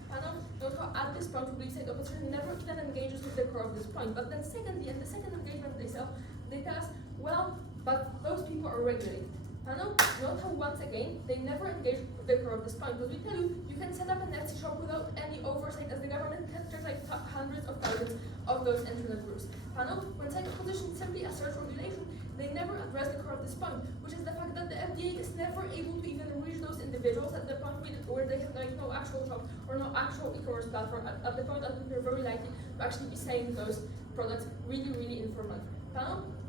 at this point, we say the opposition never even engages with the core of this point. But then secondly, at the second engagement they tell us, well, but those people are regulated. Note how once again, they never engage with the core of this point. Because we tell you, you can set up an Etsy shop without any oversight as the government can check like hundreds of thousands of those internet groups. When side opposition simply asserts regulation, they never address the core of this point, which is the fact that the FDA is never able to even reach those individuals at the point where they have like no actual shop or no actual e-commerce platform, at the point that they're very likely to actually be selling those products really informally.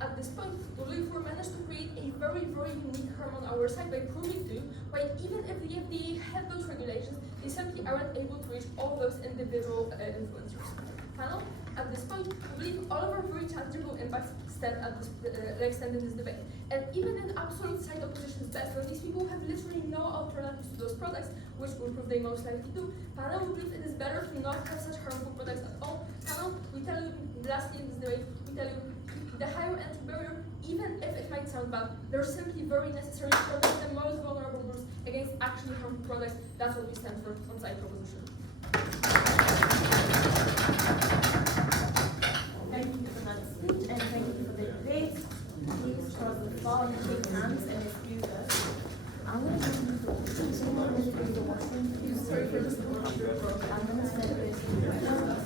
At this point, we believe we managed to create a very unique harm on our side by proving to why even if the FDA had those regulations, they simply aren't able to reach all those individual influencers. At this point, we believe all of our very tangible impacts stand in this debate. And even in absolute side opposition's best, when these people have literally no alternatives to those products, which will prove they most likely do, we believe it is better to not have such harmful products at all. We tell you, lastly in this debate, we tell you, the higher entry barrier, even if it might sound bad, they're simply very necessary to protect the most vulnerable groups against actually harmful products. That's what we stand for on side proposition. Thank you for that speech and thank you for the debate. Please cross the floor and shake hands and excuse us. I'm going to the washroom. Sorry for this. I'm going to send this.